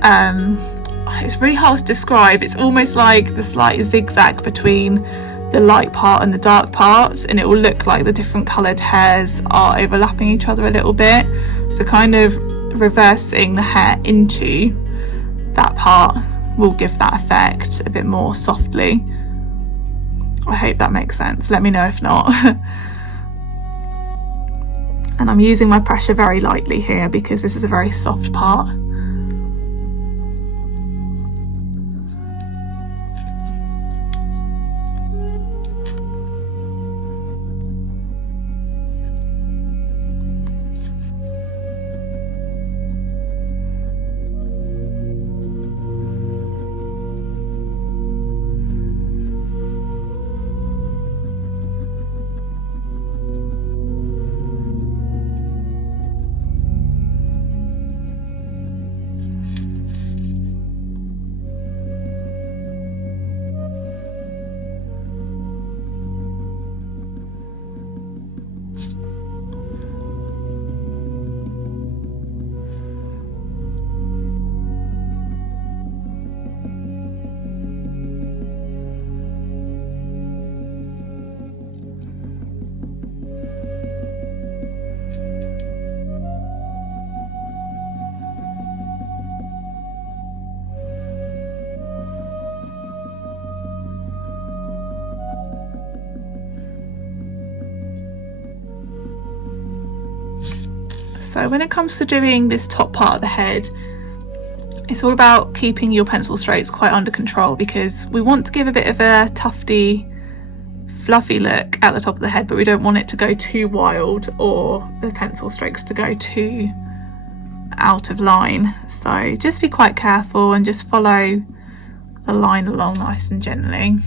it's really hard to describe. It's almost like the slight zigzag between the light part and the dark part, and it will look like the different coloured hairs are overlapping each other a little bit. So kind of reversing the hair into that part will give that effect a bit more softly. I hope that makes sense. Let me know if not. And I'm using my pressure very lightly here because this is a very soft part. So when it comes to doing this top part of the head, it's all about keeping your pencil strokes quite under control, because we want to give a bit of a tufty, fluffy look at the top of the head, but we don't want it to go too wild or the pencil strokes to go too out of line. So just be quite careful and just follow the line along nice and gently.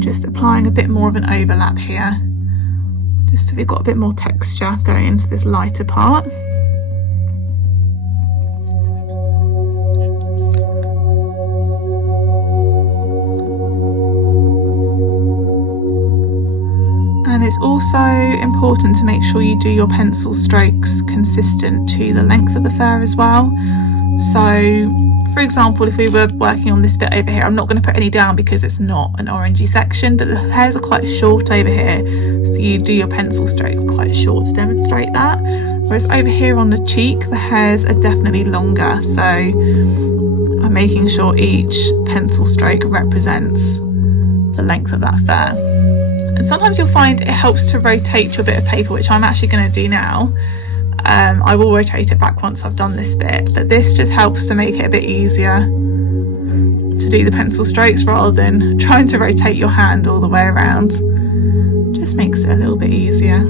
Just applying a bit more of an overlap here, just so we've got a bit more texture going into this lighter part. And it's also important to make sure you do your pencil strokes consistent to the length of the fur as well. So For example, if we were working on this bit over here, I'm not going to put any down because it's not an orangey section, but the hairs are quite short over here, so you do your pencil strokes quite short to demonstrate that. Whereas over here on the cheek, the hairs are definitely longer, so I'm making sure each pencil stroke represents the length of that fur. And sometimes you'll find it helps to rotate your bit of paper, which I'm actually going to do now. I will rotate it back once I've done this bit, but this just helps to make it a bit easier to do the pencil strokes rather than trying to rotate your hand all the way around. Just makes it a little bit easier.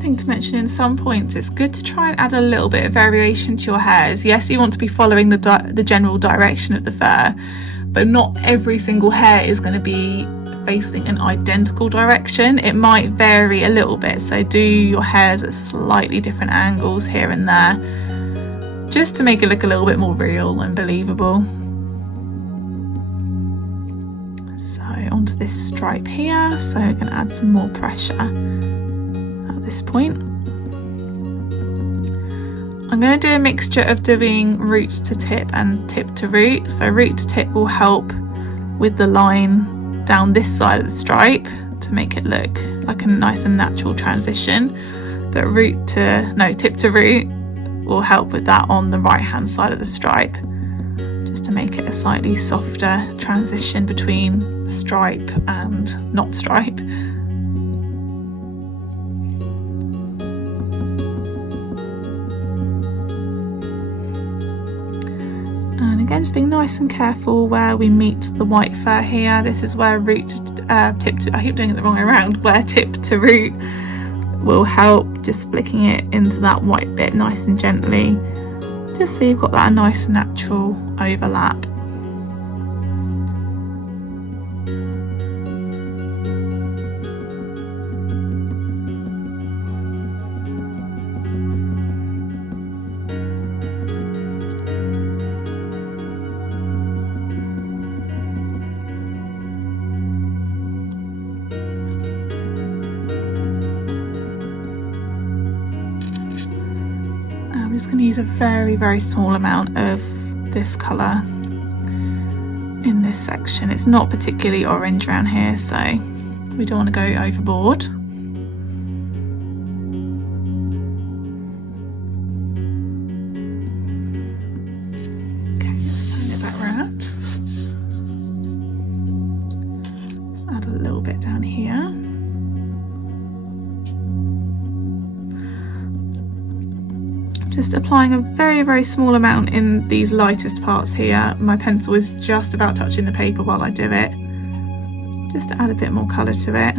Thing to mention, in some points it's good to try and add a little bit of variation to your hairs. Yes, you want to be following the general direction of the fur, but not every single hair is going to be facing an identical direction. It might vary a little bit, so do your hairs at slightly different angles here and there, just to make it look a little bit more real and believable. So onto this stripe here, so I'm going to add some more pressure. This point I'm going to do a mixture of doing root to tip and tip to root. So root to tip will help with the line down this side of the stripe to make it look like a nice and natural transition, but tip to root will help with that on the right hand side of the stripe, just to make it a slightly softer transition between stripe and not stripe. And again, just being nice and careful where we meet the white fur here. This is where root to tip to, I keep doing it the wrong way around, where tip to root will help, just flicking it into that white bit nice and gently, just so you've got that nice natural overlap. I'm just going to use a very, very small amount of this colour in this section. It's not particularly orange around here, so we don't want to go overboard. Okay, let's turn it back around. Just add a little bit down here. Just applying a very, very small amount in these lightest parts here. My pencil is just about touching the paper while I do it, just to add a bit more colour to it.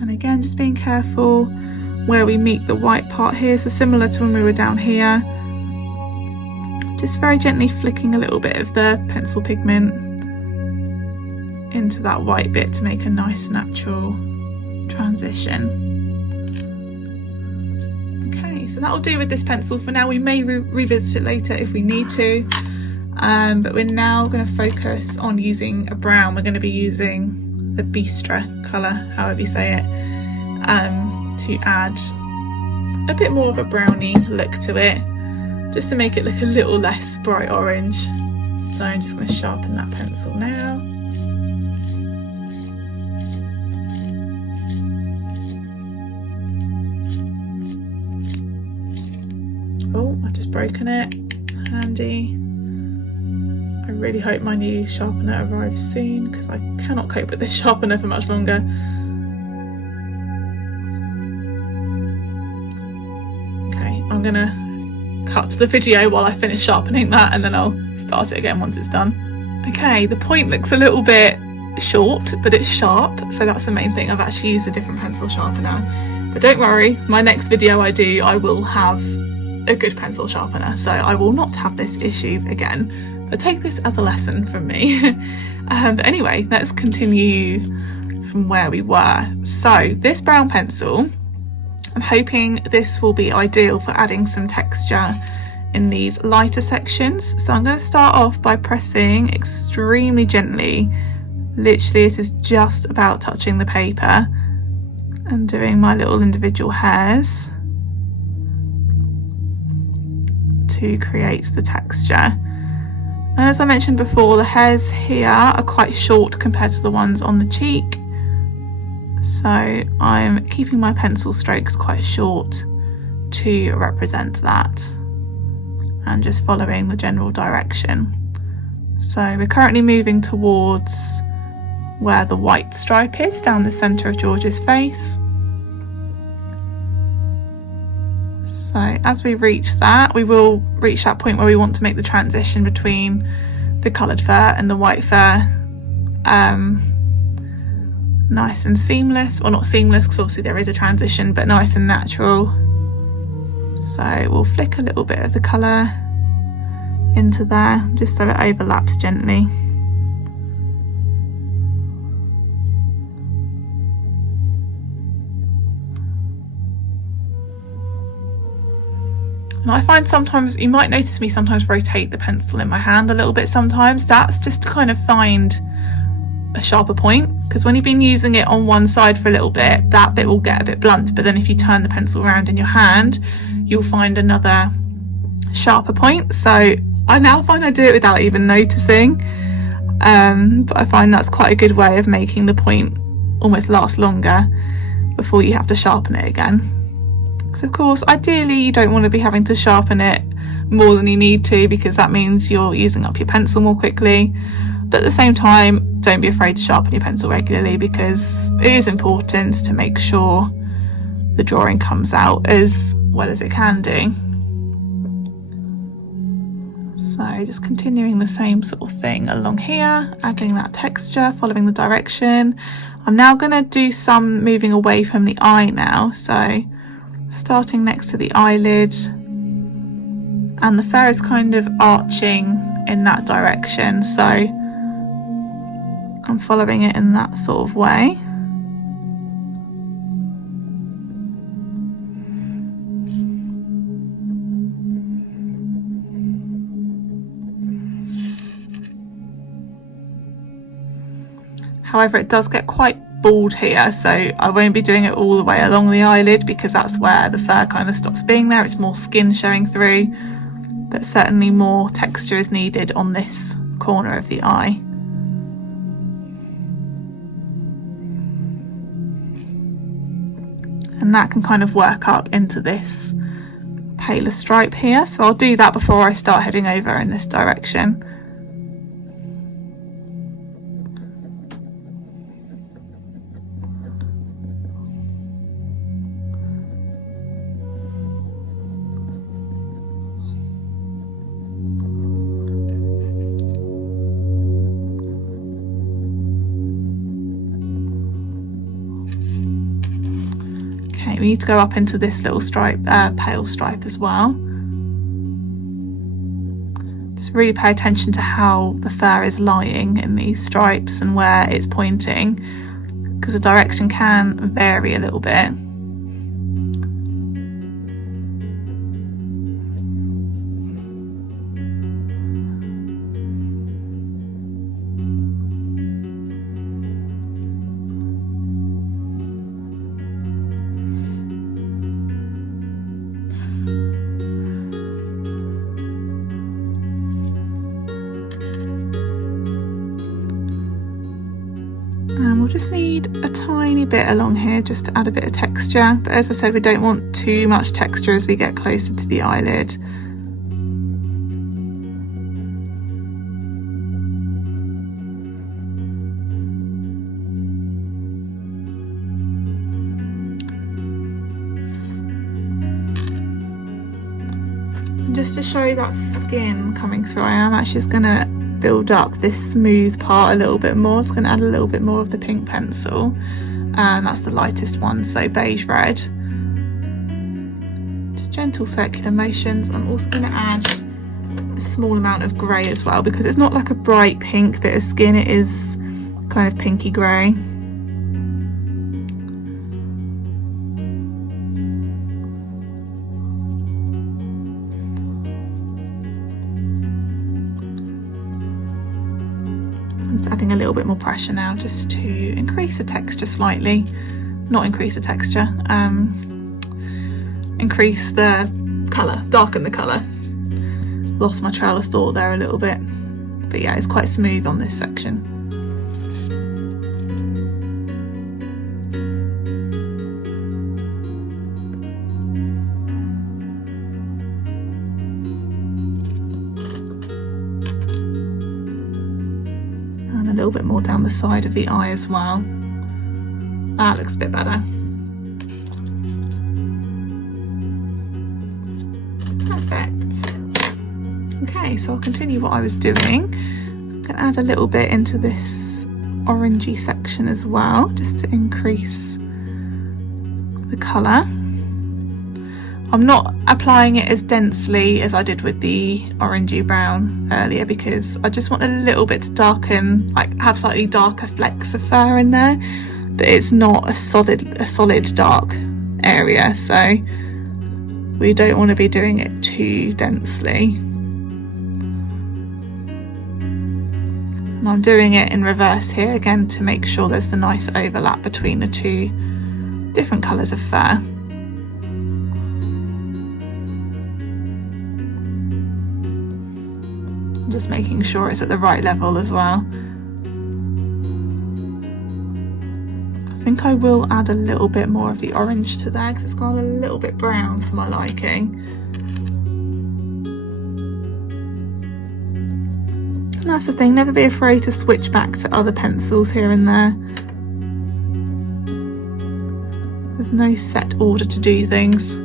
And again, just being careful where we meet the white part here, so similar to when we were down here, just very gently flicking a little bit of the pencil pigment into that white bit to make a nice natural transition. Okay, so that'll do with this pencil for now. We may revisit it later if we need to, but we're now going to focus on using a brown. We're going to be using the Bistre colour, however you say it, to add a bit more of a brownie look to it, just to make it look a little less bright orange. So I'm just going to sharpen that pencil now. Oh, I've just broken it. Handy. I really hope my new sharpener arrives soon, because I cannot cope with this sharpener for much longer. I'm gonna cut the video while I finish sharpening that, and then I'll start it again once it's done. Okay, the point looks a little bit short, but it's sharp, so that's the main thing. I've actually used a different pencil sharpener, but don't worry, my next video I will have a good pencil sharpener, so I will not have this issue again, but take this as a lesson from me. But anyway, let's continue from where we were. So this brown pencil, I'm hoping this will be ideal for adding some texture in these lighter sections. So I'm going to start off by pressing extremely gently, literally it is just about touching the paper, and doing my little individual hairs to create the texture. And as I mentioned before, the hairs here are quite short compared to the ones on the cheek, so I'm keeping my pencil strokes quite short to represent that, and just following the general direction. So we're currently moving towards where the white stripe is down the centre of George's face. So as we reach that, we will reach that point where we want to make the transition between the coloured fur and the white fur nice and seamless. Well, not seamless because obviously there is a transition, but nice and natural. So we'll flick a little bit of the colour into there just so it overlaps gently. And I find sometimes, you might notice me sometimes rotate the pencil in my hand a little bit sometimes. That's just to kind of find a sharper point, because when you've been using it on one side for a little bit, that bit will get a bit blunt, but then if you turn the pencil around in your hand, you'll find another sharper point. So I now find I do it without even noticing, but I find that's quite a good way of making the point almost last longer before you have to sharpen it again. Because of course, ideally you don't want to be having to sharpen it more than you need to, because that means you're using up your pencil more quickly. But at the same time, don't be afraid to sharpen your pencil regularly, because it is important to make sure the drawing comes out as well as it can do. So just continuing the same sort of thing along here, adding that texture, following the direction. I'm now going to do some moving away from the eye now, so starting next to the eyelid, and the fur is kind of arching in that direction, so I'm following it in that sort of way. However, it does get quite bald here, so I won't be doing it all the way along the eyelid, because that's where the fur kind of stops being there. It's more skin showing through, but certainly more texture is needed on this corner of the eye. And that can kind of work up into this paler stripe here, so I'll do that before I start heading over in this direction. We need to go up into this little stripe, pale stripe as well. Just really pay attention to how the fur is lying in these stripes and where it's pointing, because the direction can vary a little bit. And we'll just need a tiny bit along here just to add a bit of texture, but as I said, we don't want too much texture as we get closer to the eyelid. And just to show that skin coming through, I am actually just going to build up this smooth part a little bit more. I'm just going to add a little bit more of the pink pencil, and that's the lightest one, so beige red. Just gentle circular motions. I'm also going to add a small amount of grey as well, because it's not like a bright pink bit of skin, it is kind of pinky grey. Adding a little bit more pressure now, just to increase the texture slightly, not increase the texture, increase the colour, darken the colour. Lost my trail of thought there a little bit, but yeah, it's quite smooth on this section. A little bit more down the side of the eye as well. That looks a bit better. Perfect. Okay, so I'll continue what I was doing. I'm going to add a little bit into this orangey section as well, just to increase the colour. I'm not applying it as densely as I did with the orangey brown earlier, because I just want a little bit to darken, like have slightly darker flecks of fur in there, but it's not a solid dark area, so we don't want to be doing it too densely. And I'm doing it in reverse here again to make sure there's the nice overlap between the two different colours of fur. Just making sure it's at the right level as well. I think I will add a little bit more of the orange to there, because it's gone a little bit brown for my liking. And that's the thing, never be afraid to switch back to other pencils here and there. There's no set order to do things.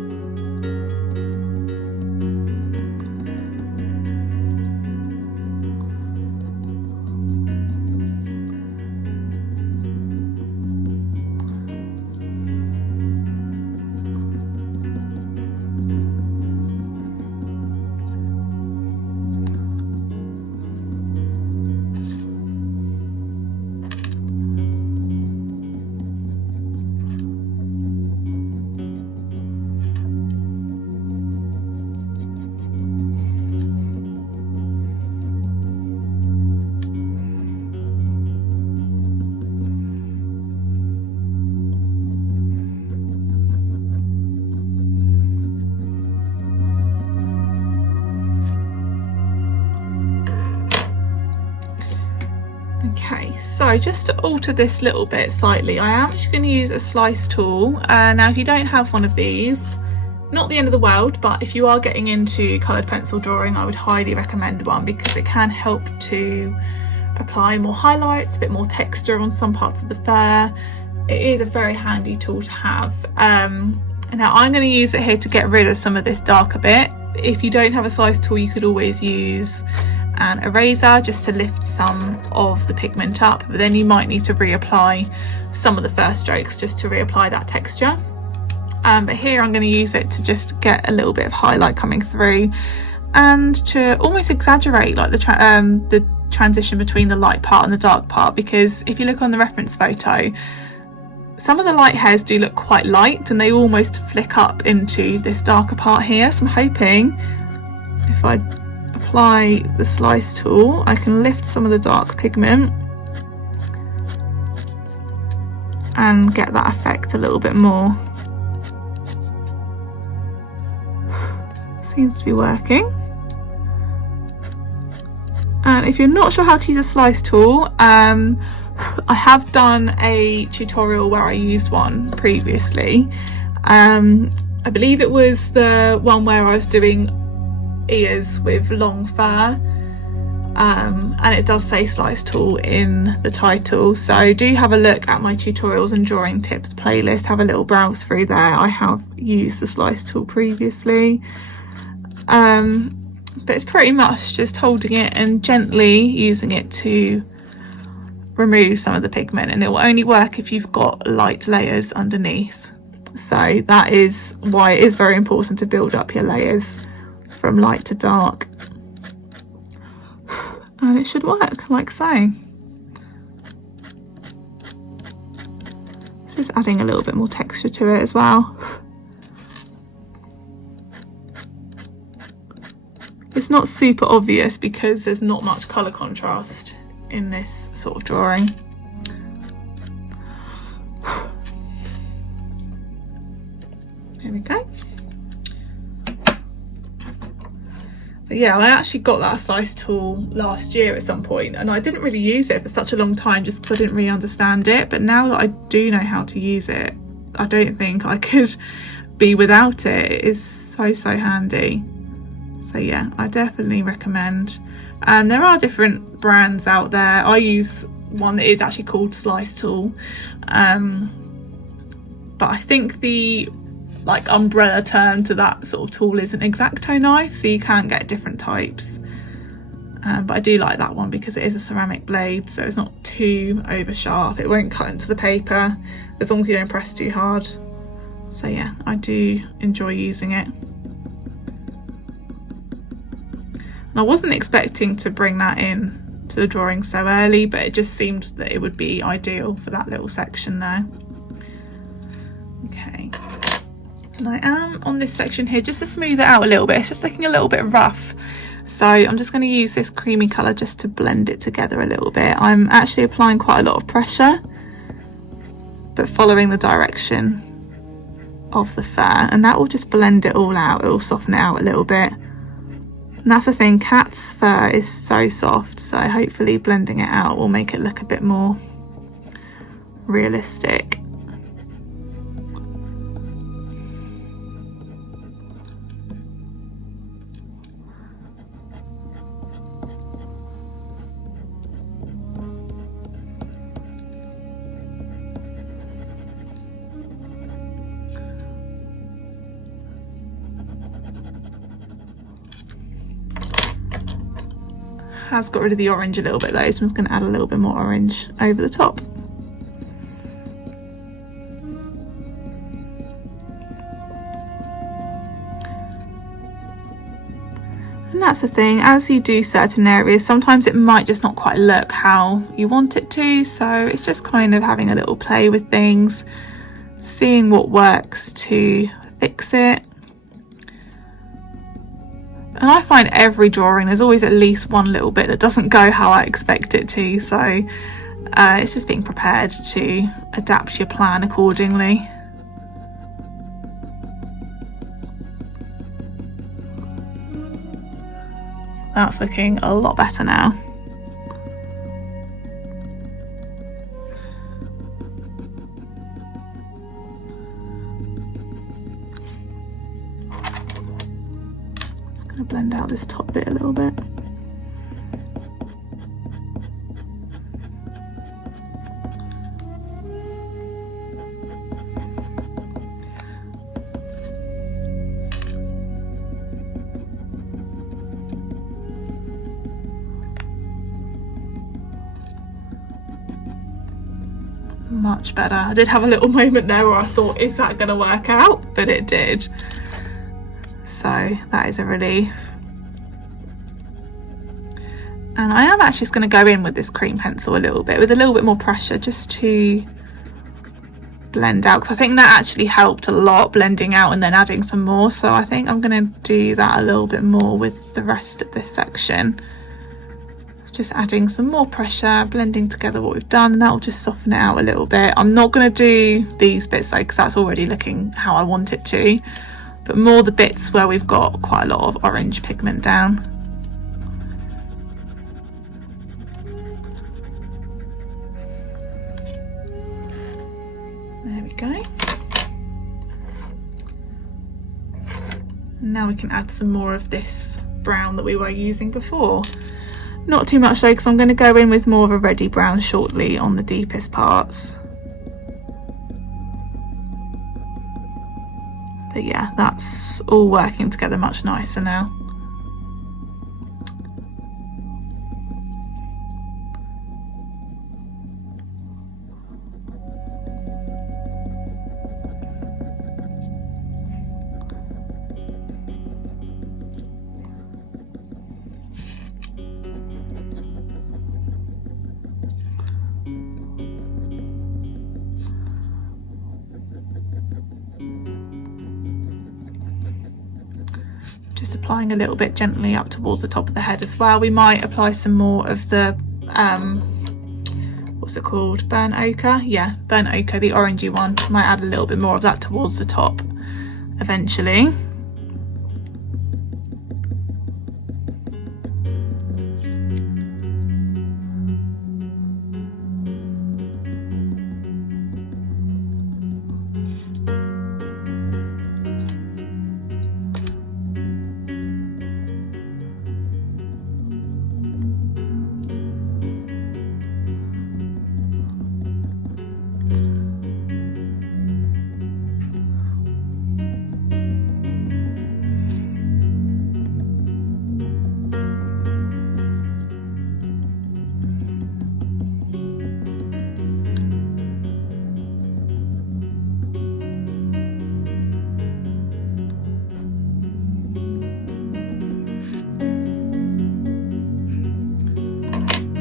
Okay, so just to alter this little bit slightly, I am actually going to use a slice tool. Now if you don't have one of these, not the end of the world, but if you are getting into coloured pencil drawing, I would highly recommend one, because it can help to apply more highlights, a bit more texture on some parts of the fur. It is a very handy tool to have. Now I'm going to use it here to get rid of some of this darker bit. If you don't have a slice tool, you could always use an eraser just to lift some of the pigment up, but then you might need to reapply some of the first strokes just to reapply that texture. But here I'm going to use it to just get a little bit of highlight coming through, and to almost exaggerate like the transition between the light part and the dark part, because if you look on the reference photo, some of the light hairs do look quite light and they almost flick up into this darker part here. So I'm hoping if I apply the slice tool, I can lift some of the dark pigment and get that effect a little bit more. Seems to be working. And if you're not sure how to use a slice tool, I have done a tutorial where I used one previously. I believe it was the one where I was doing ears with long fur, and it does say slice tool in the title, so do have a look at my tutorials and drawing tips playlist, have a little browse through there. I have used the slice tool previously. but it's pretty much just holding it and gently using it to remove some of the pigment, and it will only work if you've got light layers underneath. So that is why it is very important to build up your layers from light to dark, and it should work like so. Just adding a little bit more texture to it as well. It's not super obvious because there's not much colour contrast in this sort of drawing. There we go. But yeah, I actually got that slice tool last year at some point, and I didn't really use it for such a long time just because I didn't really understand it. But now that I do know how to use it, I don't think I could be without it. It is so handy. So yeah, I definitely recommend. And there are different brands out there. I use one that is actually called Slice Tool, but I think the umbrella term to that sort of tool is an X-Acto knife, so you can get different types, but I do like that one because it is a ceramic blade, so it's not too over sharp. It won't cut into the paper as long as you don't press too hard. So yeah, I do enjoy using it. And I wasn't expecting to bring that in to the drawing so early, but it just seemed that it would be ideal for that little section there. Okay. And I am on this section here just to smooth it out a little bit. It's just looking a little bit rough, so I'm just going to use this creamy colour just to blend it together a little bit. I'm actually applying quite a lot of pressure, but following the direction of the fur, and that will just blend it all out. It will soften it out a little bit, and that's the thing, cat's fur is so soft, so hopefully blending it out will make it look a bit more realistic. Has got rid of the orange a little bit though, so I'm just going to add a little bit more orange over the top. And that's the thing, as you do certain areas, sometimes it might just not quite look how you want it to, so it's just kind of having a little play with things, seeing what works to fix it. And I find every drawing there's always at least one little bit that doesn't go how I expect it to, so it's just being prepared to adapt your plan accordingly. That's looking a lot better now. Blend out this top bit a little bit. Much better. I did have a little moment there where I thought, is that going to work out? But it did. So that is a relief. And I am actually just going to go in with this cream pencil a little bit, with a little bit more pressure, just to blend out, because I think that actually helped a lot, blending out and then adding some more. So I think I'm going to do that a little bit more with the rest of this section. Just adding some more pressure, blending together what we've done, and that will just soften it out a little bit. I'm not going to do these bits though, because that's already looking how I want it to, but more the bits where we've got quite a lot of orange pigment down. There we go. And now we can add some more of this brown that we were using before. Not too much though, because I'm going to go in with more of a reddy brown shortly on the deepest parts. But yeah, that's all working together much nicer now. Just applying a little bit gently up towards the top of the head as well. We might apply some more of the what's it called, burnt ochre? Yeah, burnt ochre, the orangey one. Might add a little bit more of that towards the top eventually.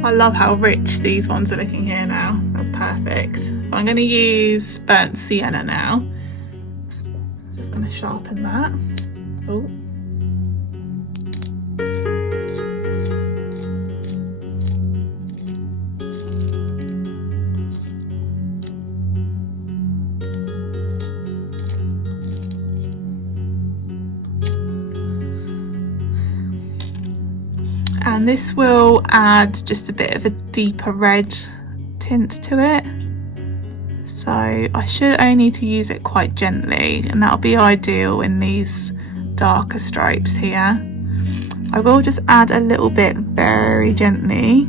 I love how rich these ones are looking here now. That's perfect. I'm going to use burnt sienna now. Just going to sharpen that. Oh. And this will add just a bit of a deeper red tint to it. So I should only need to use it quite gently, and that'll be ideal in these darker stripes here. I will just add a little bit very gently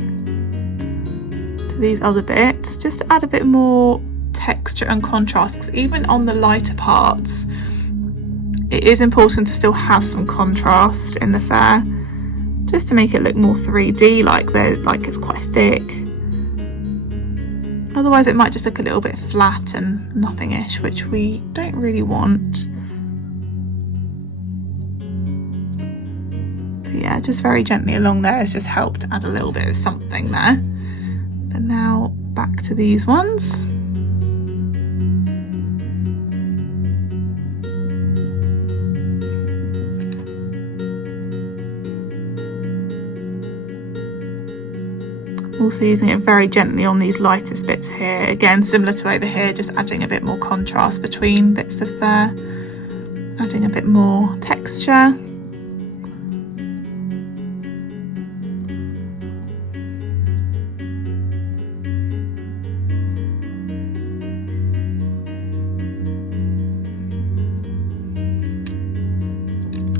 to these other bits, just to add a bit more texture and contrast, because even on the lighter parts, it is important to still have some contrast in the fur, just to make it look more 3D, like it's quite thick. Otherwise it might just look a little bit flat and nothing-ish, which we don't really want. But yeah, just very gently along there has just helped add a little bit of something there. But now back to these ones. Also using it very gently on these lightest bits here. Again, similar to over here, just adding a bit more contrast between bits of fur, adding a bit more texture.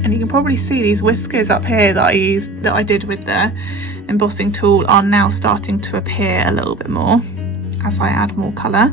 And you can probably see these whiskers up here that I did with the embossing tool are now starting to appear a little bit more as I add more colour.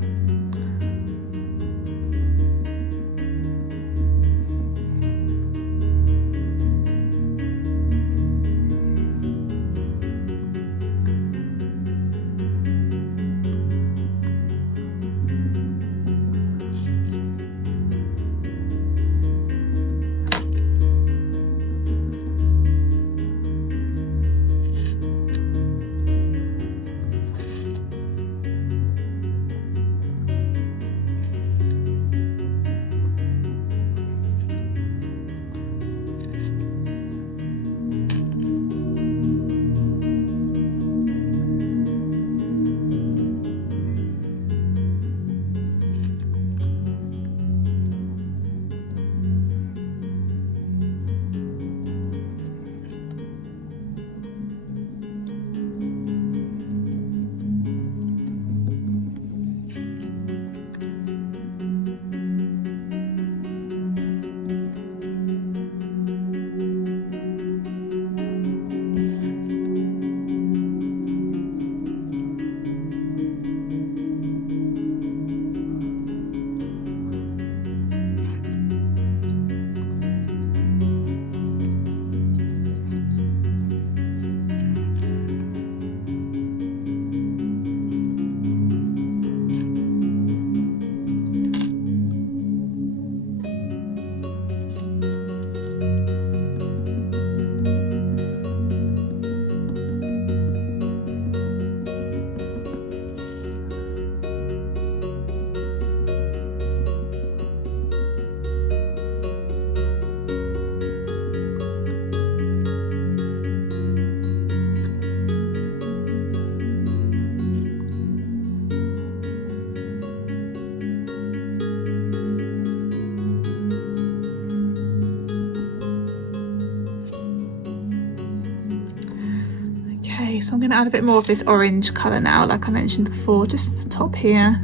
so I'm going to add a bit more of this orange colour now, like I mentioned before, just the top here,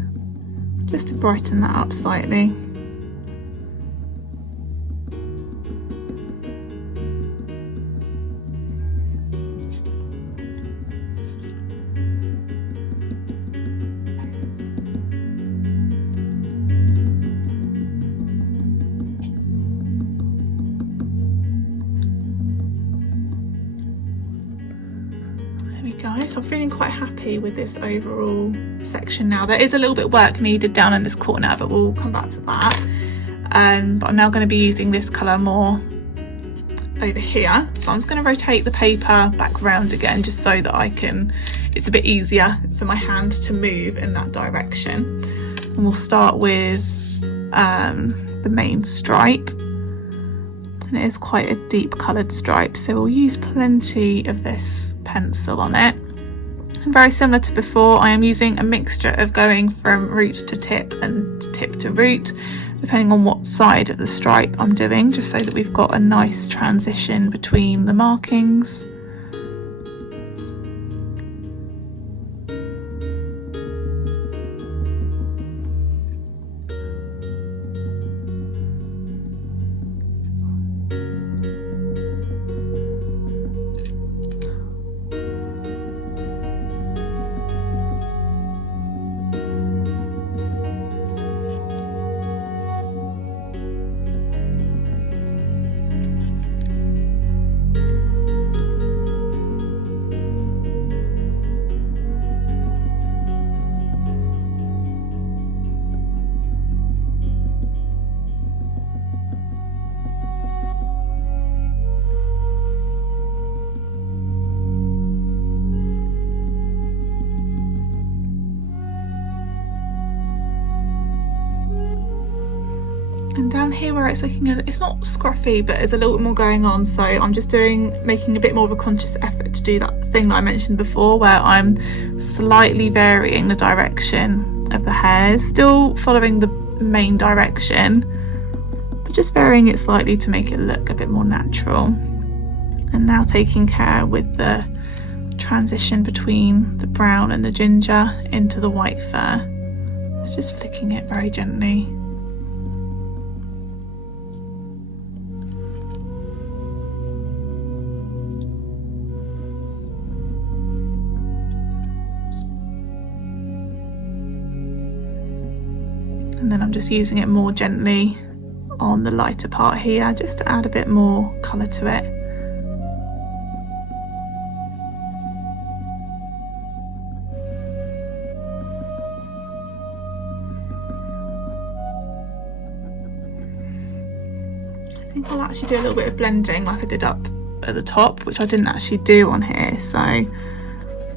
just to brighten that up slightly. Guys, I'm feeling quite happy with this overall section now. There is a little bit of work needed down in this corner, but we'll come back to that. But I'm now going to be using this colour more over here, so I'm just going to rotate the paper back round again, just so that it's a bit easier for my hand to move in that direction. And we'll start with the main stripe. And it is quite a deep coloured stripe, so we'll use plenty of this pencil on it. And very similar to before, I am using a mixture of going from root to tip and tip to root, depending on what side of the stripe I'm doing, just so that we've got a nice transition between the markings. And down here where it's looking, it's not scruffy, but there's a little bit more going on, so I'm just making a bit more of a conscious effort to do that thing that I mentioned before, where I'm slightly varying the direction of the hairs, still following the main direction, but just varying it slightly to make it look a bit more natural. And now taking care with the transition between the brown and the ginger into the white fur. It's just flicking it very gently. And then I'm just using it more gently on the lighter part here, just to add a bit more colour to it. I think I'll actually do a little bit of blending like I did up at the top, which I didn't actually do on here. So I'm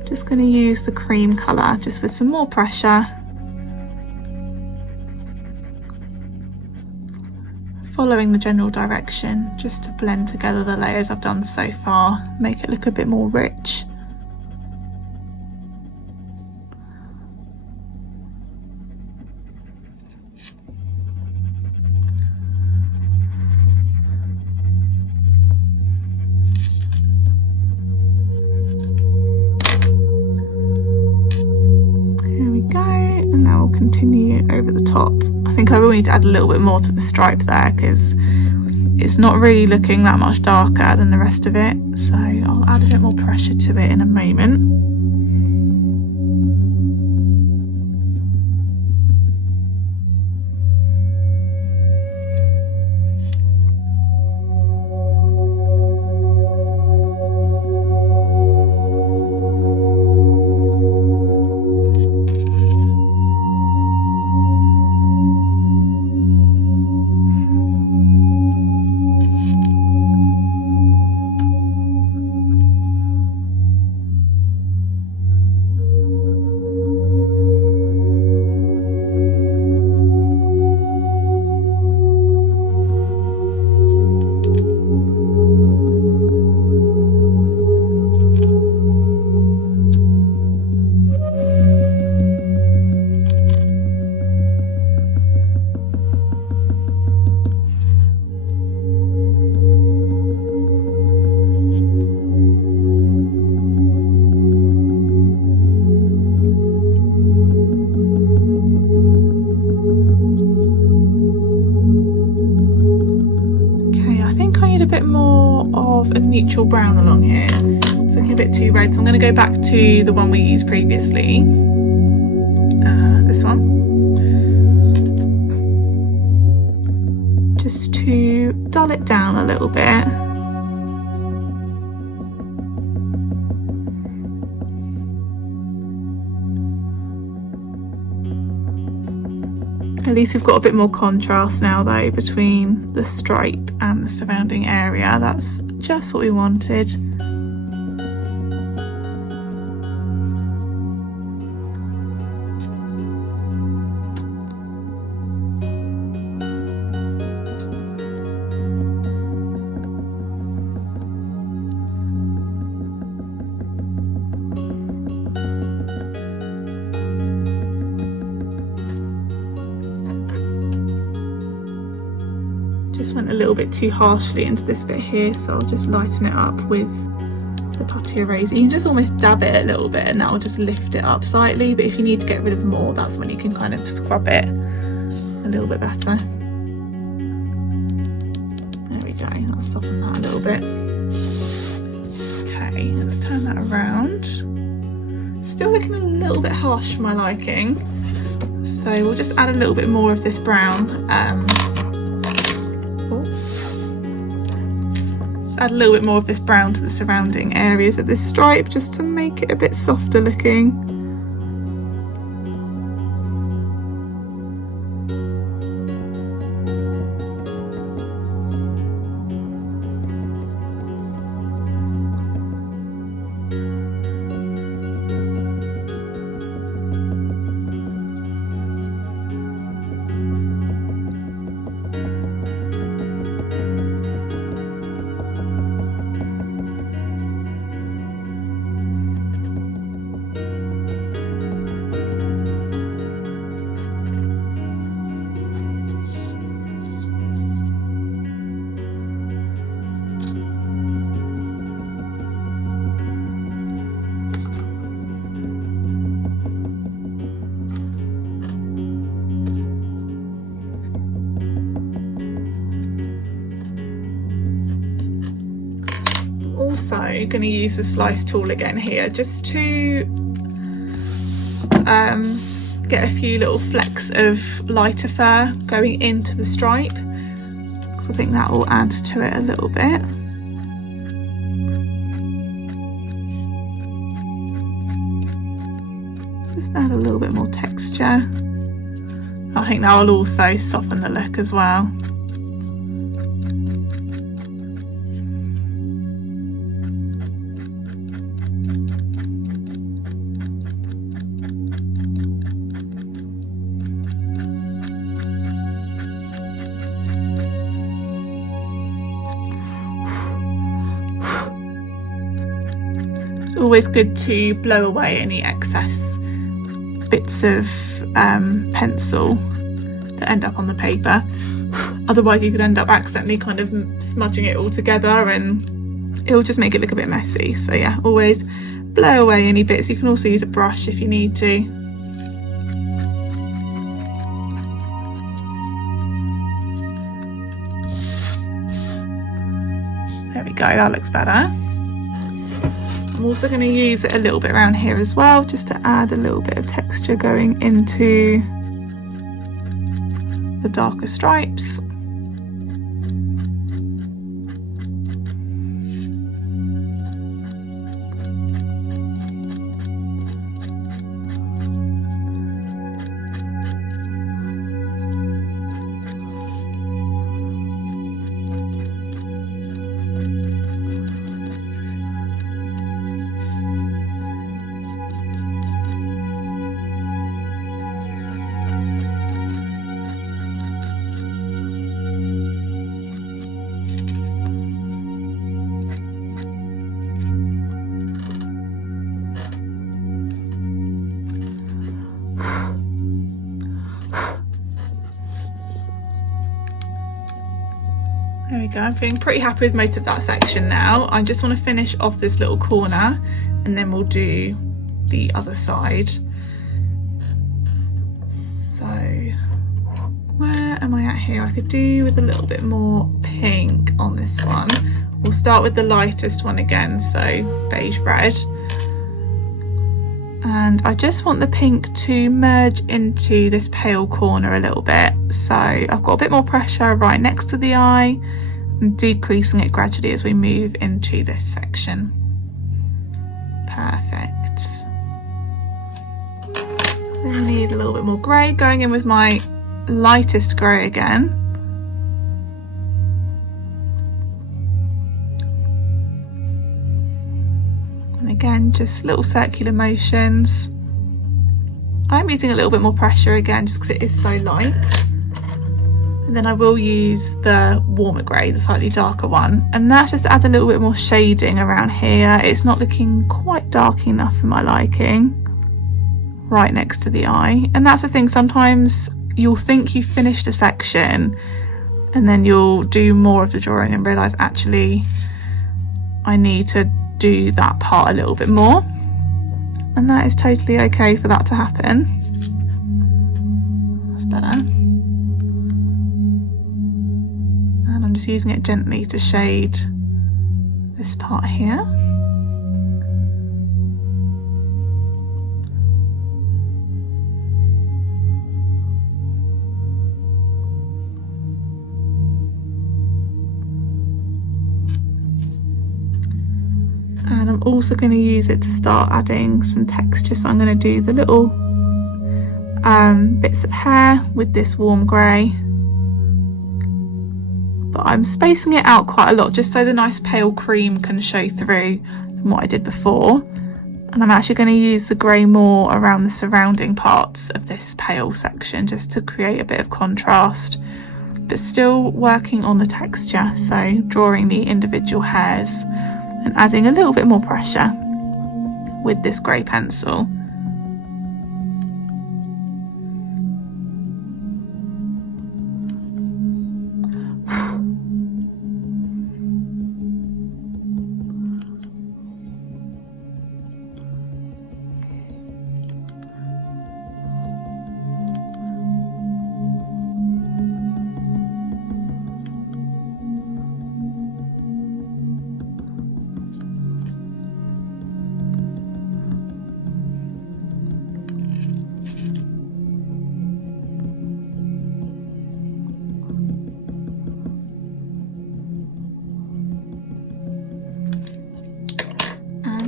just going to use the cream colour just with some more pressure. Following the general direction, just to blend together the layers I've done so far, make it look a bit more rich. Here we go, and now we'll continue over the top. I think I will need to add a little bit more to the stripe there, because it's not really looking that much darker than the rest of it, so I'll add a bit more pressure to it in a moment. bit more of a neutral brown along here. It's looking a bit too red, so I'm going to go back to the one we used previously, this one, just to dull it down a little bit. At least we've got a bit more contrast now though between the stripe and the surrounding area. That's just what we wanted. Just went a little bit too harshly into this bit here, so I'll just lighten it up with the putty eraser. You can just almost dab it a little bit and that will just lift it up slightly, but if you need to get rid of more, that's when you can kind of scrub it a little bit better. There we go, I'll soften that a little bit. Okay, let's turn that around. Still looking a little bit harsh for my liking, so we'll just add a little bit more of this brown. Add a little bit more of this brown to the surrounding areas of this stripe just to make it a bit softer looking. Also going to use the slice tool again here just to get a few little flecks of lighter fur going into the stripe, because I think that will add to it a little bit. Just add a little bit more texture. I think that will also soften the look as well. It's always good to blow away any excess bits of pencil that end up on the paper. Otherwise you could end up accidentally kind of smudging it all together and it'll just make it look a bit messy. So yeah, always blow away any bits. You can also use a brush if you need to. There we go, that looks better. I'm also going to use it a little bit around here as well, just to add a little bit of texture going into the darker stripes. There we go, I'm feeling pretty happy with most of that section now. I just want to finish off this little corner and then we'll do the other side. So where am I at here? I could do with a little bit more pink on this one. We'll start with the lightest one again, so beige red. And I just want the pink to merge into this pale corner a little bit. So I've got a bit more pressure right next to the eye and decreasing it gradually as we move into this section. Perfect. Then I need a little bit more grey, going in with my lightest grey again. And again, just little circular motions. I'm using a little bit more pressure again just because it is so light. And then I will use the warmer grey, the slightly darker one. And that's just to add a little bit more shading around here. It's not looking quite dark enough for my liking. Right next to the eye. And that's the thing, sometimes you'll think you've finished a section and then you'll do more of the drawing and realise actually I need to do that part a little bit more, and that is totally okay for that to happen. That's better. And I'm just using it gently to shade this part here. And I'm also going to use it to start adding some texture, so I'm going to do the little bits of hair with this warm grey, but I'm spacing it out quite a lot just so the nice pale cream can show through from what I did before. And I'm actually going to use the grey more around the surrounding parts of this pale section just to create a bit of contrast, but still working on the texture, so drawing the individual hairs and adding a little bit more pressure with this grey pencil.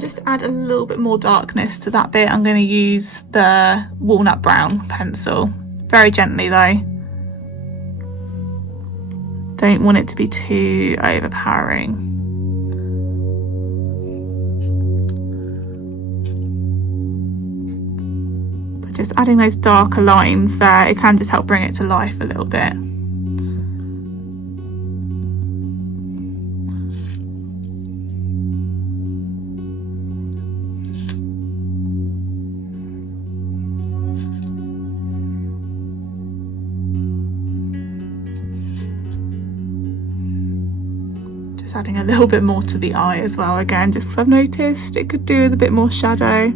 Just add a little bit more darkness to that bit. I'm going to use the walnut brown pencil, very gently though. Don't want it to be too overpowering. But just adding those darker lines there, it can just help bring it to life a little bit. Adding a little bit more to the eye as well, again, just because I've noticed it could do with a bit more shadow.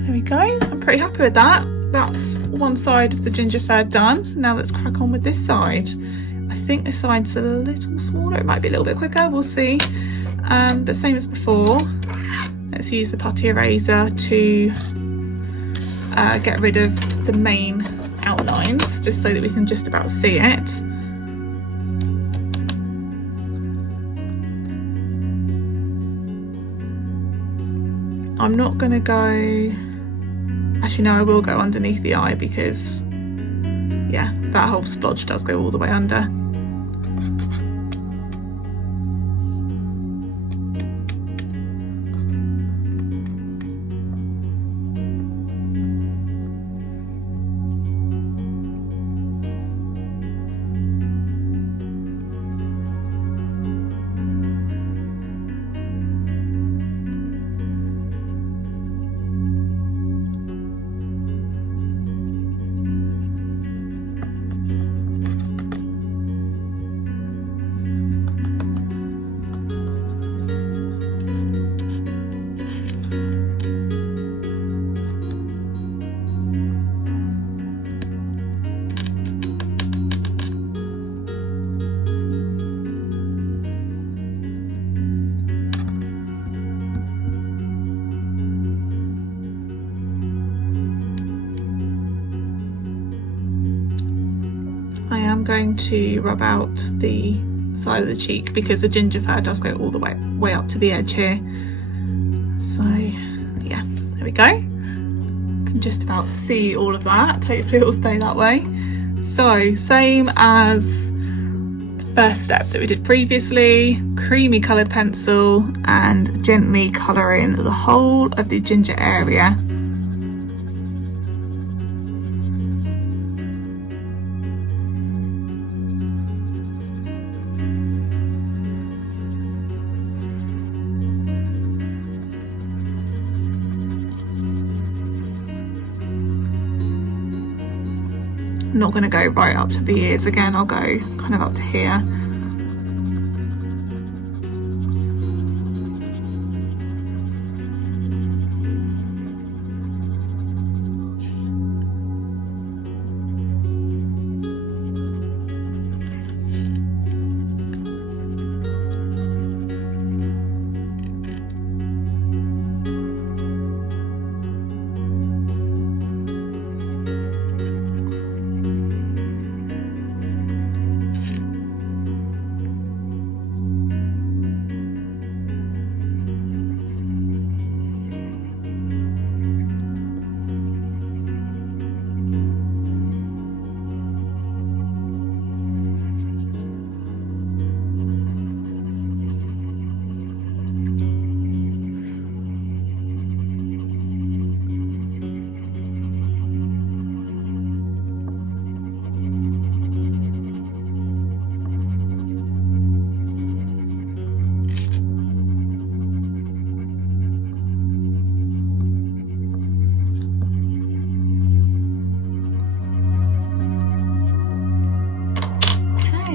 There we go, I'm pretty happy with that. That's one side of the ginger fir done. Now let's crack on with this side. I think this side's a little smaller, it might be a little bit quicker, we'll see. But same as before, let's use the putty eraser to get rid of the main outlines, just so that we can just about see it. I'm not going to go... Actually, no, I will go underneath the eye because, yeah, that whole splodge does go all the way under. I am going to rub out the side of the cheek because the ginger fur does go all the way up to the edge here. So yeah, there we go. Can just about see all of that. Hopefully it will stay that way. So same as the first step that we did previously, creamy coloured pencil and gently colour in the whole of the ginger area. I'm not going to go right up to the ears again, I'll go kind of up to here.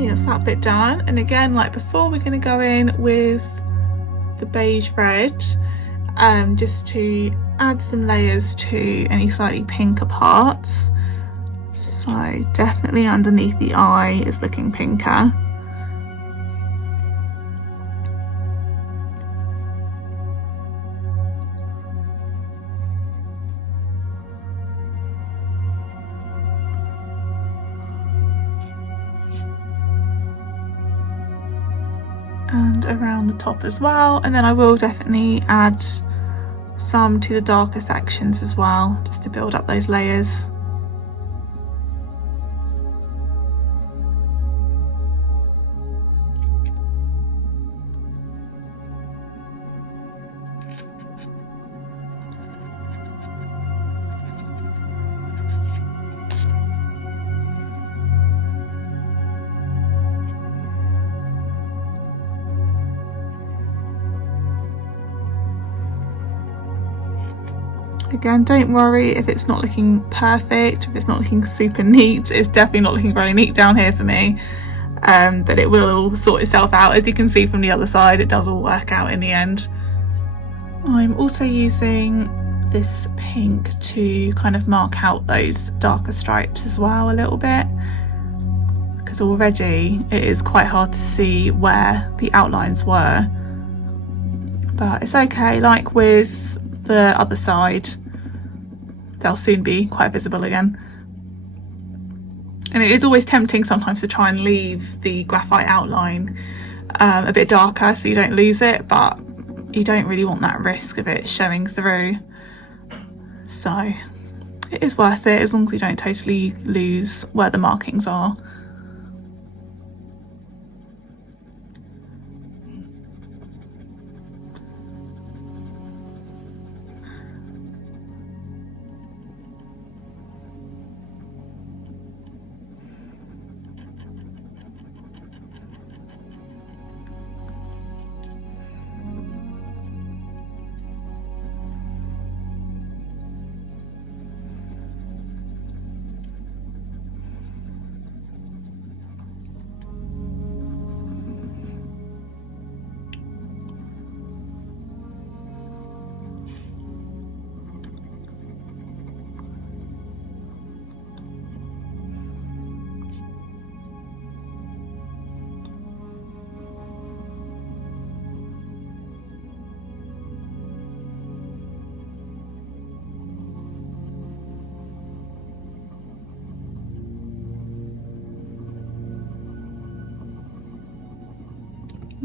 That's that bit done, and again, like before, we're going to go in with the beige red just to add some layers to any slightly pinker parts. So definitely underneath the eye is looking pinker. And around the top as well, and then I will definitely add some to the darker sections as well, just to build up those layers. Again, don't worry if it's not looking perfect, if it's not looking super neat. It's definitely not looking very neat down here for me, but it will sort itself out. As you can see from the other side, it does all work out in the end. I'm also using this pink to kind of mark out those darker stripes as well a little bit, because already it is quite hard to see where the outlines were, but it's okay. Like with the other side, they'll soon be quite visible again. And it is always tempting sometimes to try and leave the graphite outline a bit darker so you don't lose it, but you don't really want that risk of it showing through. So it is worth it as long as you don't totally lose where the markings are.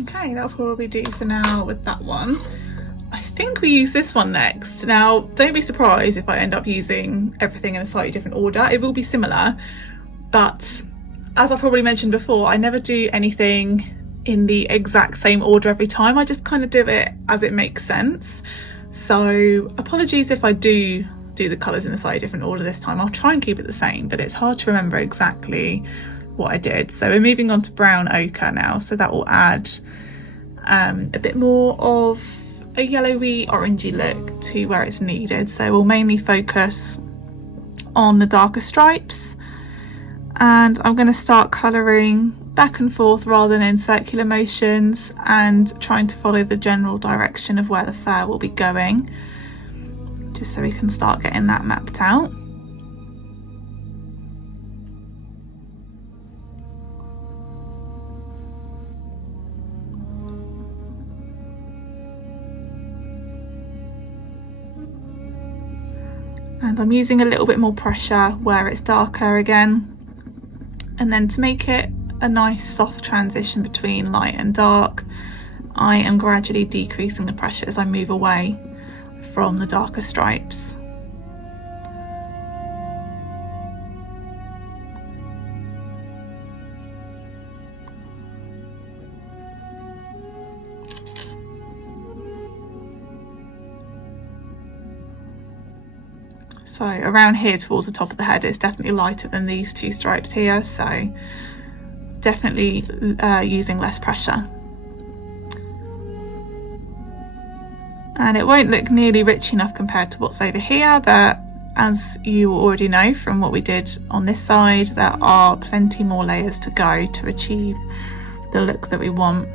Okay, that'll probably do for now with that one. I think we use this one next. Now, don't be surprised if I end up using everything in a slightly different order. It will be similar, but as I've probably mentioned before, I never do anything in the exact same order every time. I just kind of do it as it makes sense. So apologies if I do the colours in a slightly different order this time. I'll try and keep it the same, but it's hard to remember exactly what I did. So we're moving on to brown ochre now, so that will add a bit more of a yellowy orangey look to where it's needed. So we'll mainly focus on the darker stripes, and I'm going to start colouring back and forth rather than in circular motions, and trying to follow the general direction of where the fur will be going, just so we can start getting that mapped out. And I'm using a little bit more pressure where it's darker again, and then to make it a nice soft transition between light and dark, I am gradually decreasing the pressure as I move away from the darker stripes. So around here towards the top of the head, it's definitely lighter than these two stripes here, so definitely using less pressure. And it won't look nearly rich enough compared to what's over here, but as you already know from what we did on this side, there are plenty more layers to go to achieve the look that we want.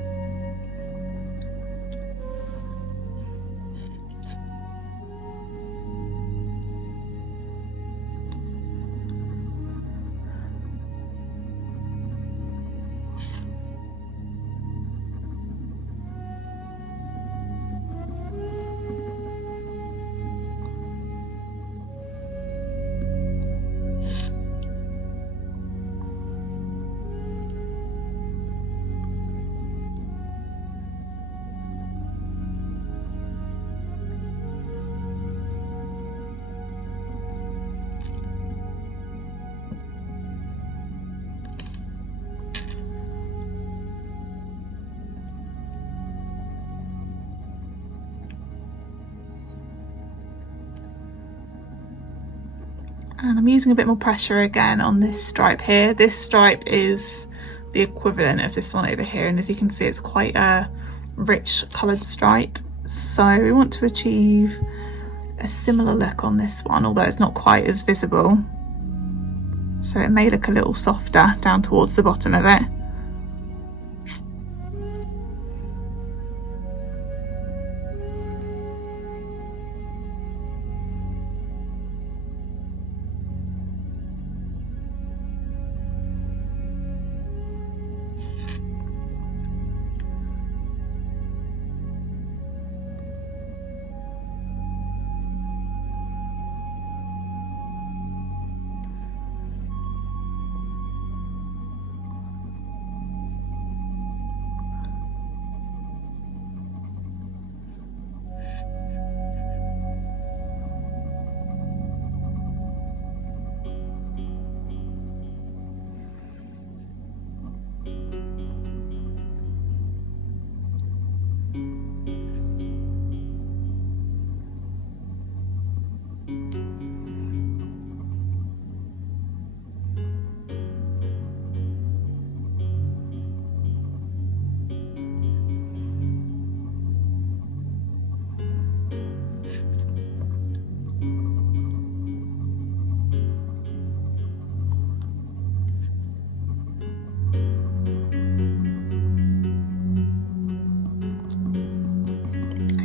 And I'm using a bit more pressure again on this stripe here. This stripe is the equivalent of this one over here, and as you can see, it's quite a rich coloured stripe. So we want to achieve a similar look on this one, although it's not quite as visible. So it may look a little softer down towards the bottom of it.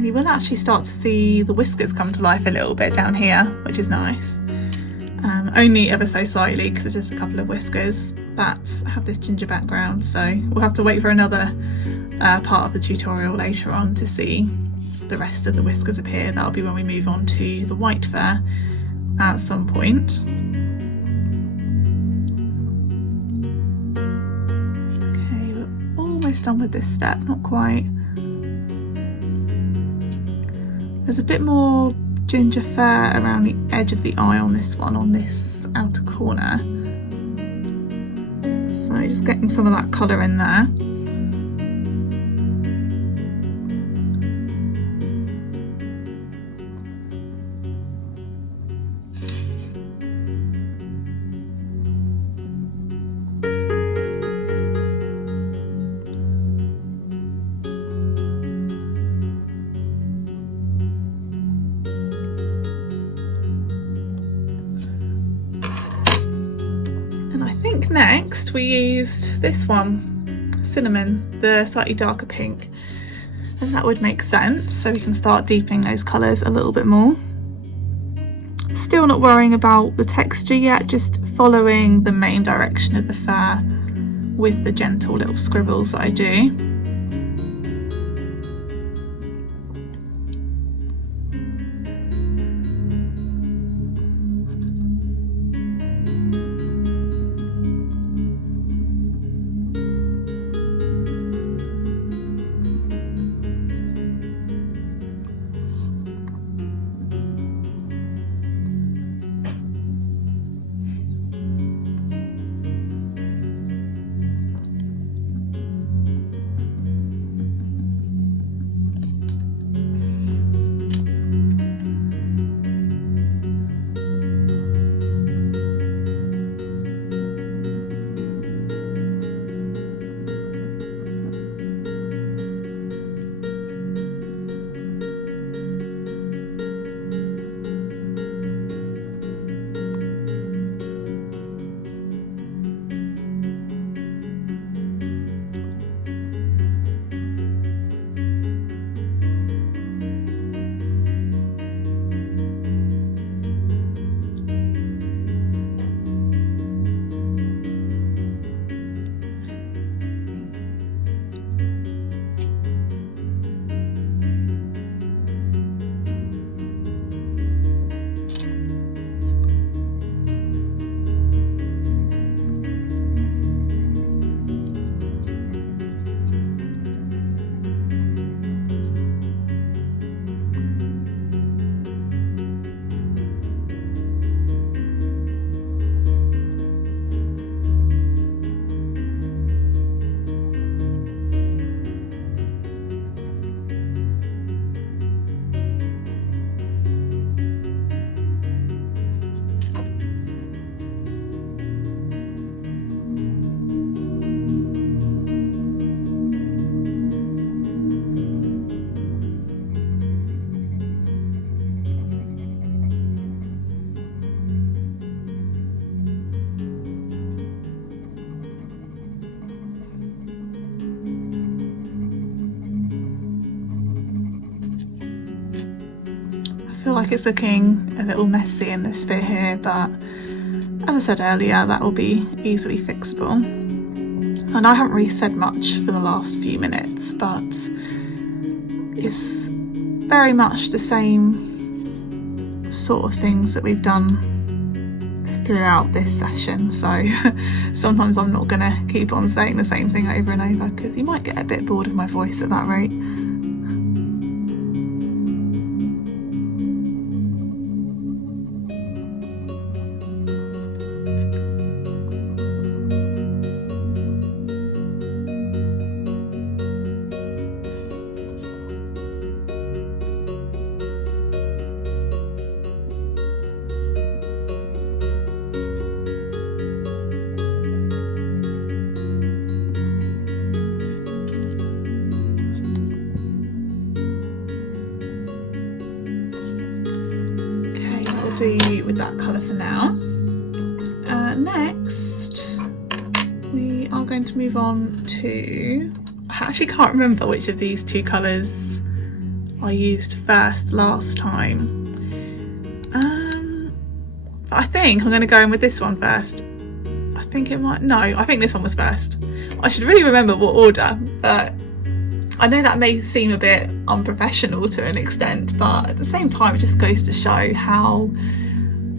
You will actually start to see the whiskers come to life a little bit down here, which is nice. Only ever so slightly, because there's just a couple of whiskers that have this ginger background, so we'll have to wait for another part of the tutorial later on to see the rest of the whiskers appear. That'll be when we move on to the white fur at some point. almost done with this step, not quite. There's a bit more ginger fur around the edge of the eye on this one, on this outer corner. So just getting some of that colour in there. Next we used this one, Cinnamon, the slightly darker pink, and that would make sense, so we can start deepening those colours a little bit more. Still not worrying about the texture yet, just following the main direction of the fur with the gentle little scribbles that I do. I feel like it's looking a little messy in this bit here, but as I said earlier, that will be easily fixable. And I haven't really said much for the last few minutes, but it's very much the same sort of things that we've done throughout this session, so sometimes I'm not gonna keep on saying the same thing over and over because you might get a bit bored of my voice at that rate. Do with that colour for now. Next we are going to move on to, I actually can't remember which of these two colours I used first last time. I think I'm going to go in with this one first. I think this one was first. I should really remember what order, but I know that may seem a bit unprofessional to an extent, but at the same time it just goes to show how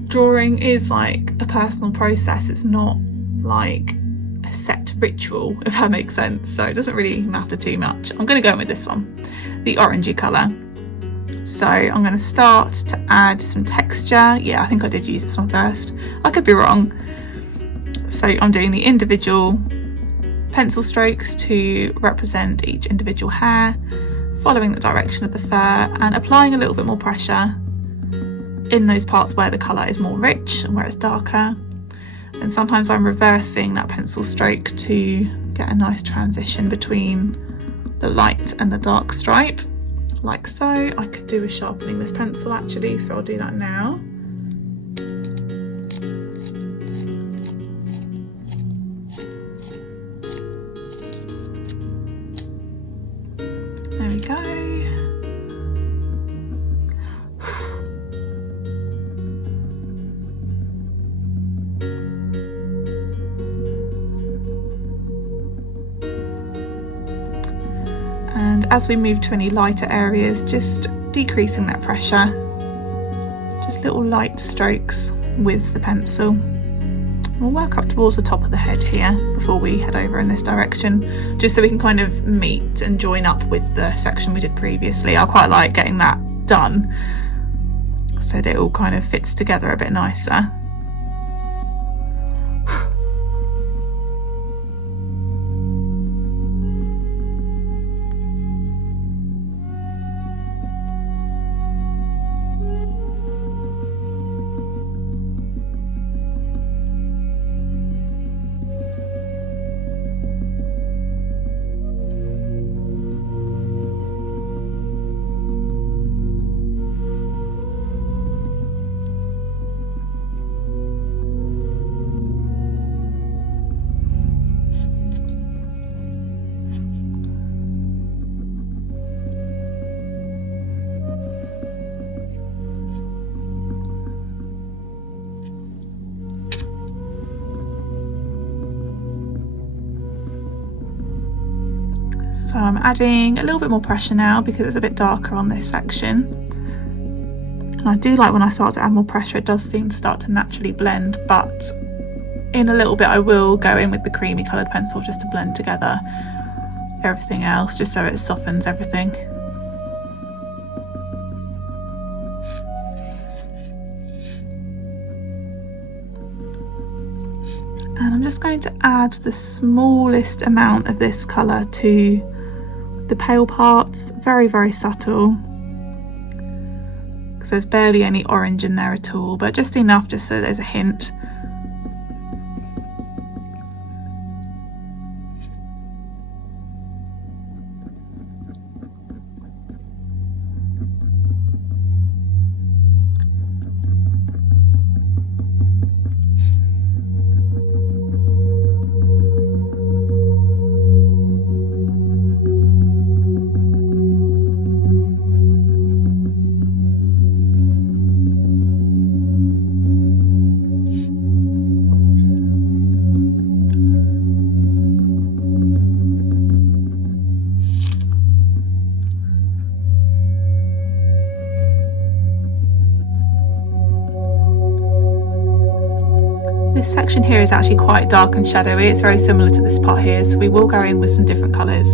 drawing is like a personal process. It's not like a set ritual, if that makes sense, so it doesn't really matter too much. I'm going to go in with this one, the orangey colour. So I'm going to start to add some texture. Yeah, I think I did use this one first. I could be wrong. So I'm doing the individual pencil strokes to represent each individual hair, following the direction of the fur and applying a little bit more pressure in those parts where the colour is more rich and where it's darker. And sometimes I'm reversing that pencil stroke to get a nice transition between the light and the dark stripe, like so. I could do with sharpening this pencil actually, so I'll do that now. There we go. And as we move to any lighter areas, just decreasing that pressure, just little light strokes with the pencil. We'll work up towards the top of the head here before we head over in this direction, just so we can kind of meet and join up with the section we did previously. I quite like getting that done so that it all kind of fits together a bit nicer. So I'm adding a little bit more pressure now because it's a bit darker on this section. And I do like when I start to add more pressure, it does seem to start to naturally blend, but in a little bit I will go in with the creamy coloured pencil just to blend together everything else, just so it softens everything. And I'm just going to add the smallest amount of this colour to the pale parts, very, very subtle, because there's barely any orange in there at all, but just enough just so there's a hint. This section here is actually quite dark and shadowy. It's very similar to this part here, so we will go in with some different colours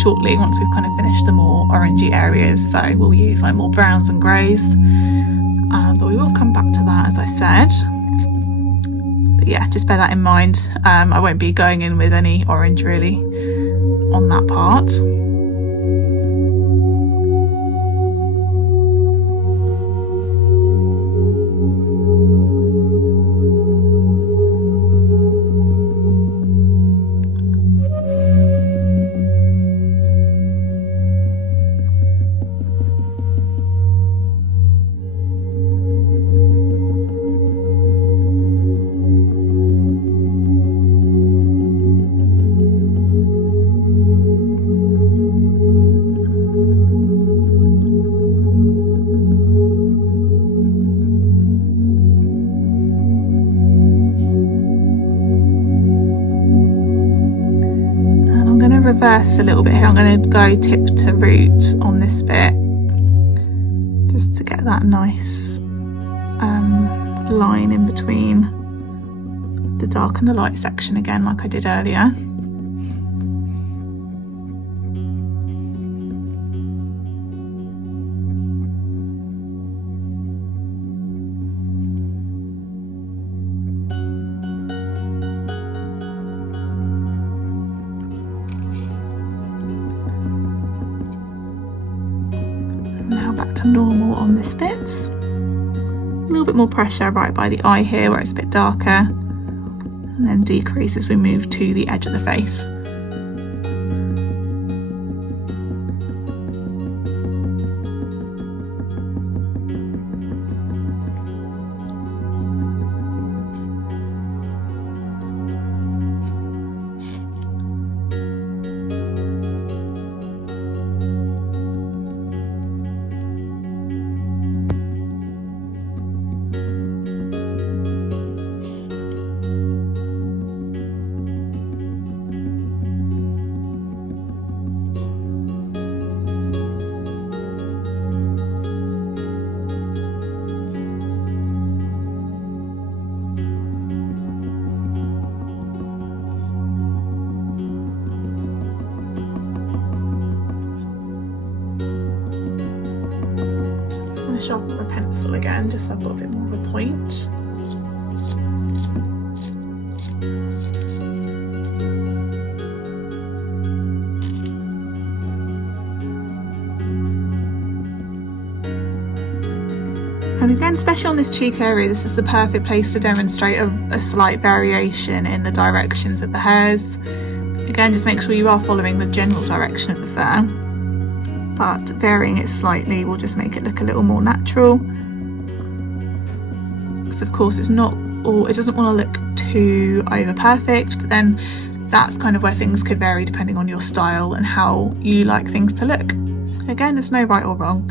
shortly once we've kind of finished the more orangey areas. So we'll use like more browns and greys, but we will come back to that, as I said. But yeah, just bear that in mind. I won't be going in with any orange really on that part. Reverse a little bit here. I'm going to go tip to root on this bit just to get that nice line in between the dark and the light section again like I did earlier. Now back to normal on this bit. A little bit more pressure right by the eye here where it's a bit darker, and then decrease as we move to the edge of the face. Sharpen my pencil again, just so I've got a bit more of a point. And again, especially on this cheek area, this is the perfect place to demonstrate a slight variation in the directions of the hairs. Again, just make sure you are following the general direction of the fur, but varying it slightly will just make it look a little more natural. Because of course it doesn't want to look too over perfect, but then that's kind of where things could vary depending on your style and how you like things to look. Again, there's no right or wrong.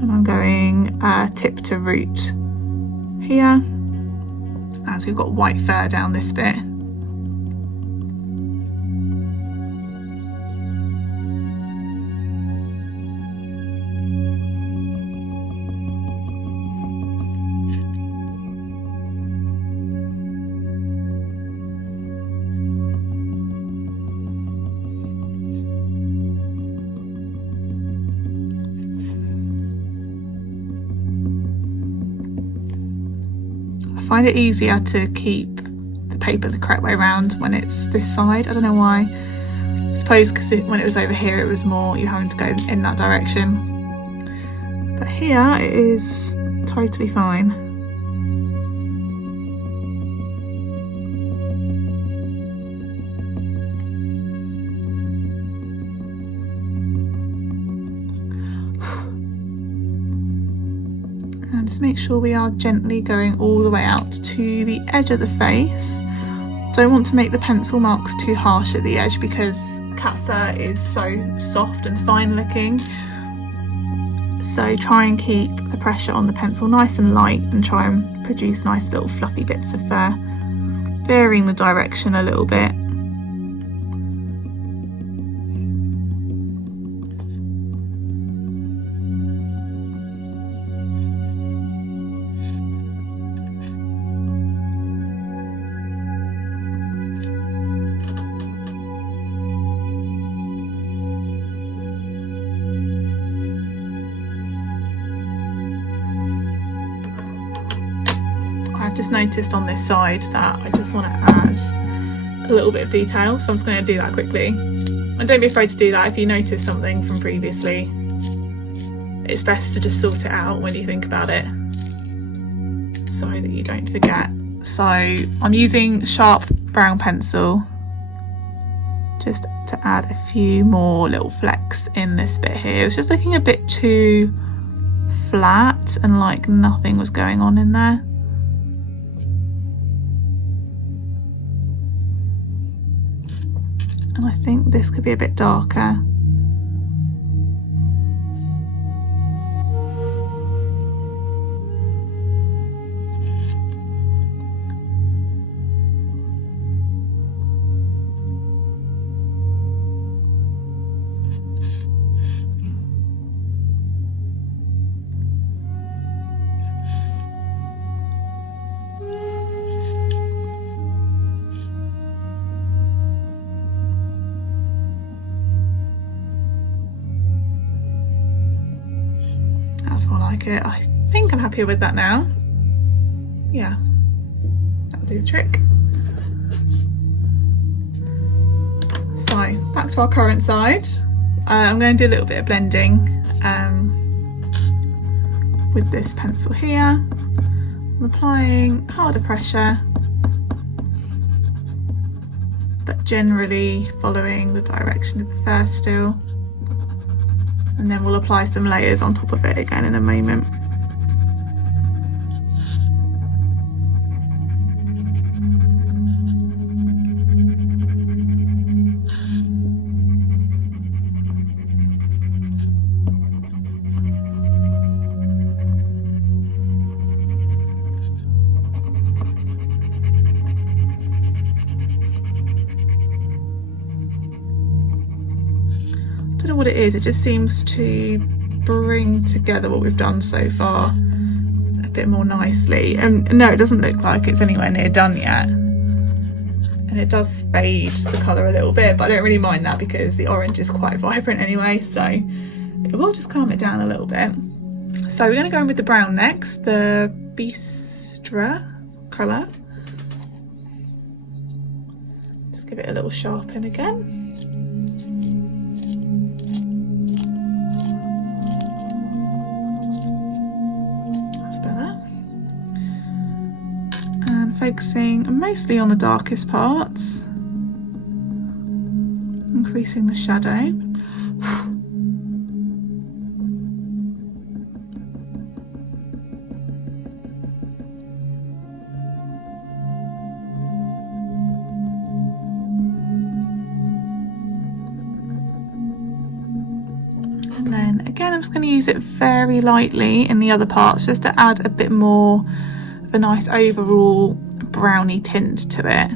And I'm going tip to root here, as we've got white fur down this bit. I find it easier to keep the paper the correct way around when it's this side. I don't know why. I suppose because when it was over here it was more you having to go in that direction. But here it is totally fine. Just make sure we are gently going all the way out to the edge of the face. Don't want to make the pencil marks too harsh at the edge because cat fur is so soft and fine looking. So try and keep the pressure on the pencil nice and light and try and produce nice little fluffy bits of fur, varying the direction a little bit. I've just noticed on this side that I just want to add a little bit of detail, so I'm just going to do that quickly. And don't be afraid to do that if you notice something from previously. It's best to just sort it out when you think about it so that you don't forget. So I'm using sharp brown pencil just to add a few more little flecks in this bit here. It's just looking a bit too flat and like nothing was going on in there. And I think this could be a bit darker. That's more like it. I think I'm happier with that now. Yeah, that'll do the trick. So back to our current side. I'm going to do a little bit of blending with this pencil here. I'm applying harder pressure, but generally following the direction of the first still. And then we'll apply some layers on top of it again in a moment. Don't know what it is, it just seems to bring together what we've done so far a bit more nicely. And no, it doesn't look like it's anywhere near done yet, and it does fade the colour a little bit, but I don't really mind that because the orange is quite vibrant anyway, so it will just calm it down a little bit. So we're going to go in with the brown next, the Bistra colour. Just give it a little sharpen again. Focusing mostly on the darkest parts, increasing the shadow. And then again, I'm just going to use it very lightly in the other parts just to add a bit more of a nice overall browny tint to it.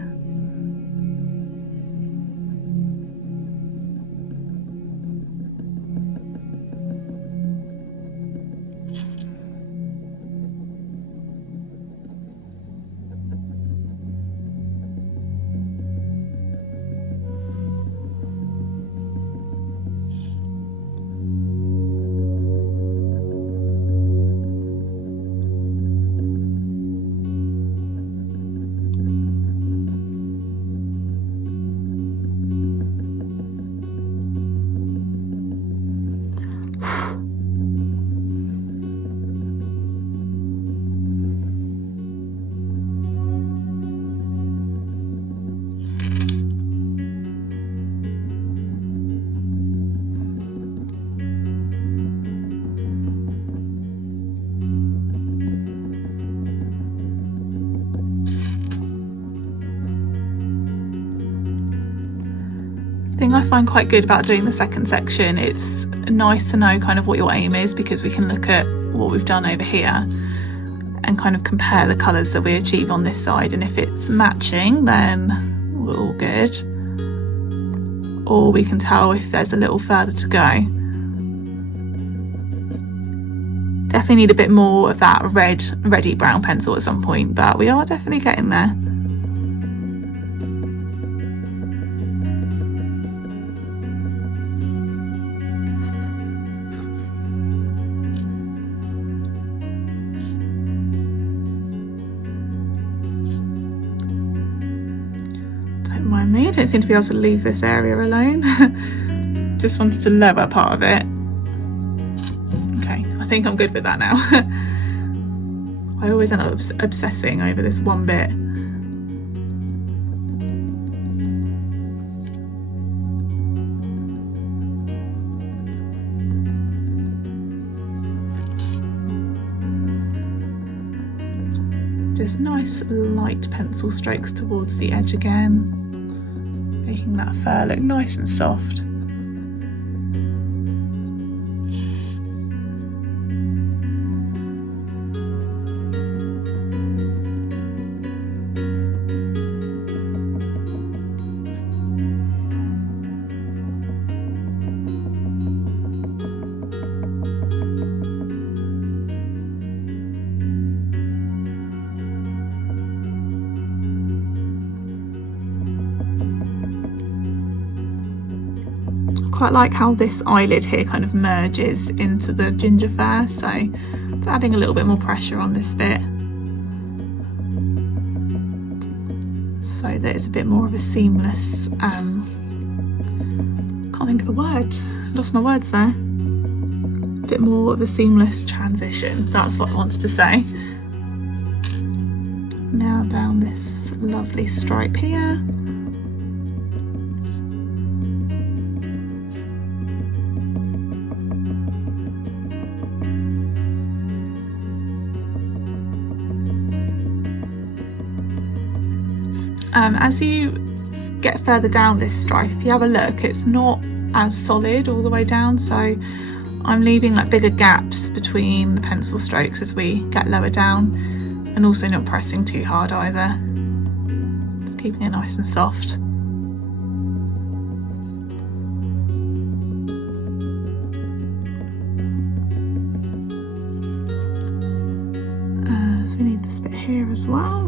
Thing I find quite good about doing the second section, it's nice to know kind of what your aim is, because we can look at what we've done over here and kind of compare the colours that we achieve on this side, and if it's matching then we're all good, or we can tell if there's a little further to go. Definitely need a bit more of that reddy brown pencil at some point, but we are definitely getting there. Mind me, I don't seem to be able to leave this area alone. Just wanted to lower part of it. Okay, I think I'm good with that now. I always end up obsessing over this one bit. Just nice light pencil strokes towards the edge again, making that fur look nice and soft. quite like how this eyelid here kind of merges into the ginger fur, so it's adding a little bit more pressure on this bit so that it's a bit more of a seamless, can't think of the word, lost my words there, a bit more of a seamless transition, that's what I wanted to say. Now down this lovely stripe here. As you get further down this stripe, if you have a look, it's not as solid all the way down, so I'm leaving like bigger gaps between the pencil strokes as we get lower down, and also not pressing too hard either, just keeping it nice and soft. So we need this bit here as well.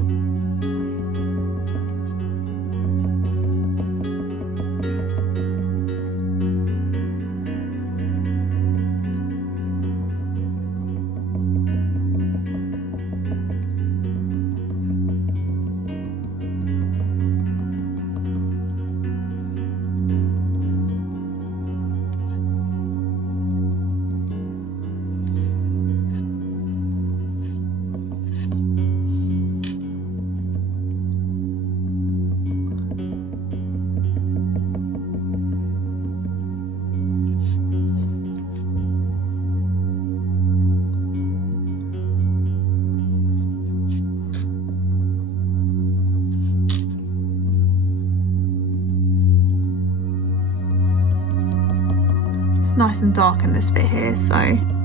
Nice and dark in this bit here, so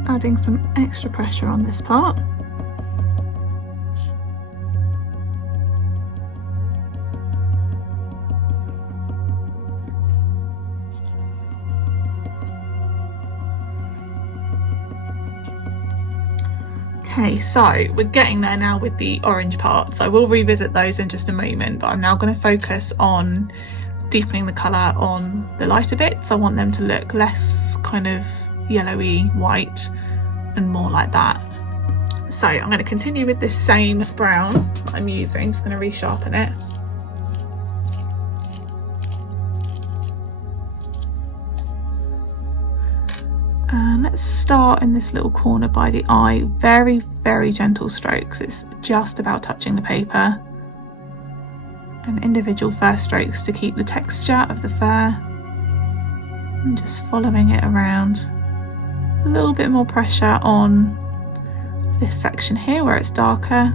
adding some extra pressure on this part. Okay, so we're getting there now with the orange parts. I will revisit those in just a moment, but I'm now going to focus on deepening the colour on the lighter bits. I want them to look less kind of yellowy white and more like that. So I'm going to continue with this same brown I'm using, just going to resharpen it. And let's start in this little corner by the eye. Very, very gentle strokes. It's just about touching the paper. And individual fur strokes to keep the texture of the fur. And just following it around. A little bit more pressure on this section here where it's darker.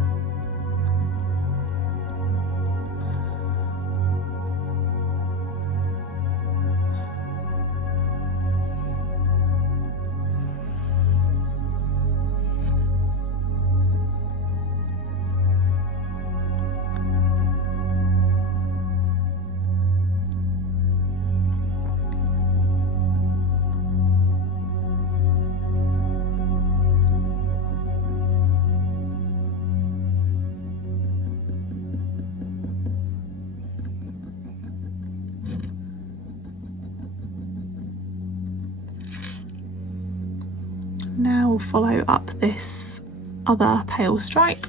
Now we'll follow up this other pale stripe,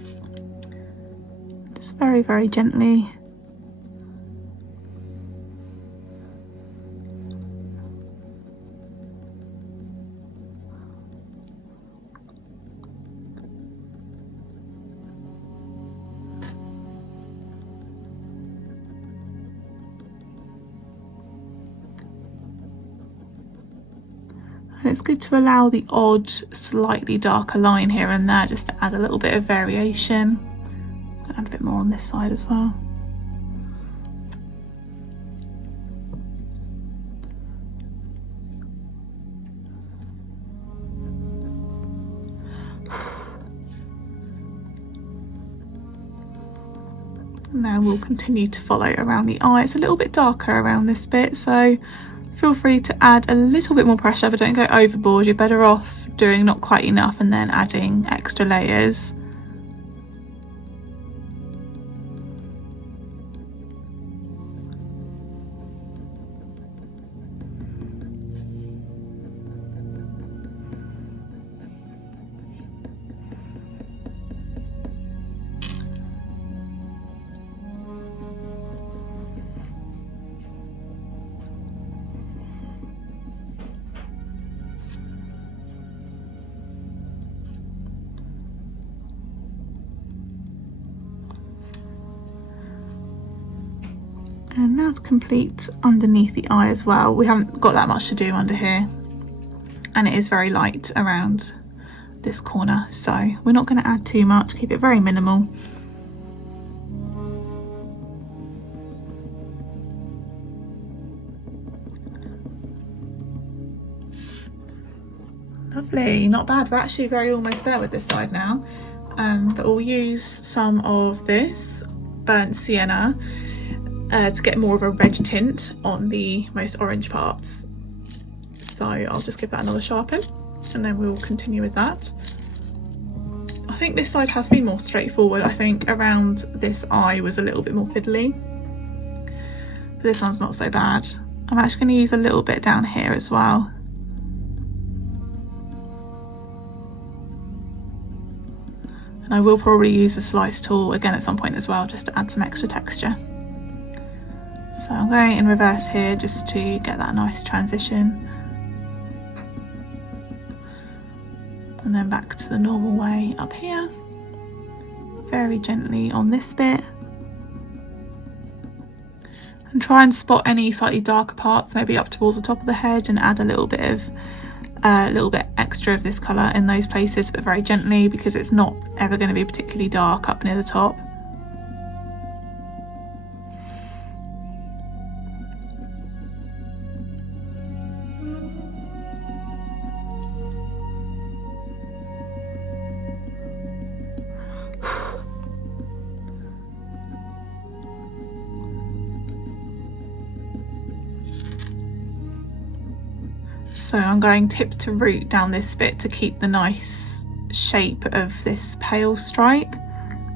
just very, very gently. And it's good to allow the odd, slightly darker line here and there just to add a little bit of variation. Let's add a bit more on this side as well. Now we'll continue to follow around the eye. It's a little bit darker around this bit, so feel free to add a little bit more pressure, but don't go overboard. You're better off doing not quite enough and then adding extra layers. And now to complete underneath the eye as well. We haven't got that much to do under here, and it is very light around this corner, so we're not going to add too much, keep it very minimal. Lovely, not bad. We're actually very almost there with this side now, but we'll use some of this burnt sienna to get more of a red tint on the most orange parts. So I'll just give that another sharpen, and then we'll continue with that. I think this side has been more straightforward. I think around this eye was a little bit more fiddly, but this one's not so bad. I'm actually going to use a little bit down here as well. And I will probably use a slice tool again at some point as well, just to add some extra texture. So I'm going in reverse here just to get that nice transition. And then back to the normal way up here. Very gently on this bit. And try and spot any slightly darker parts, maybe up towards the top of the head, and add a little bit extra of this colour in those places, but very gently, because it's not ever going to be particularly dark up near the top. So I'm going tip to root down this bit to keep the nice shape of this pale stripe.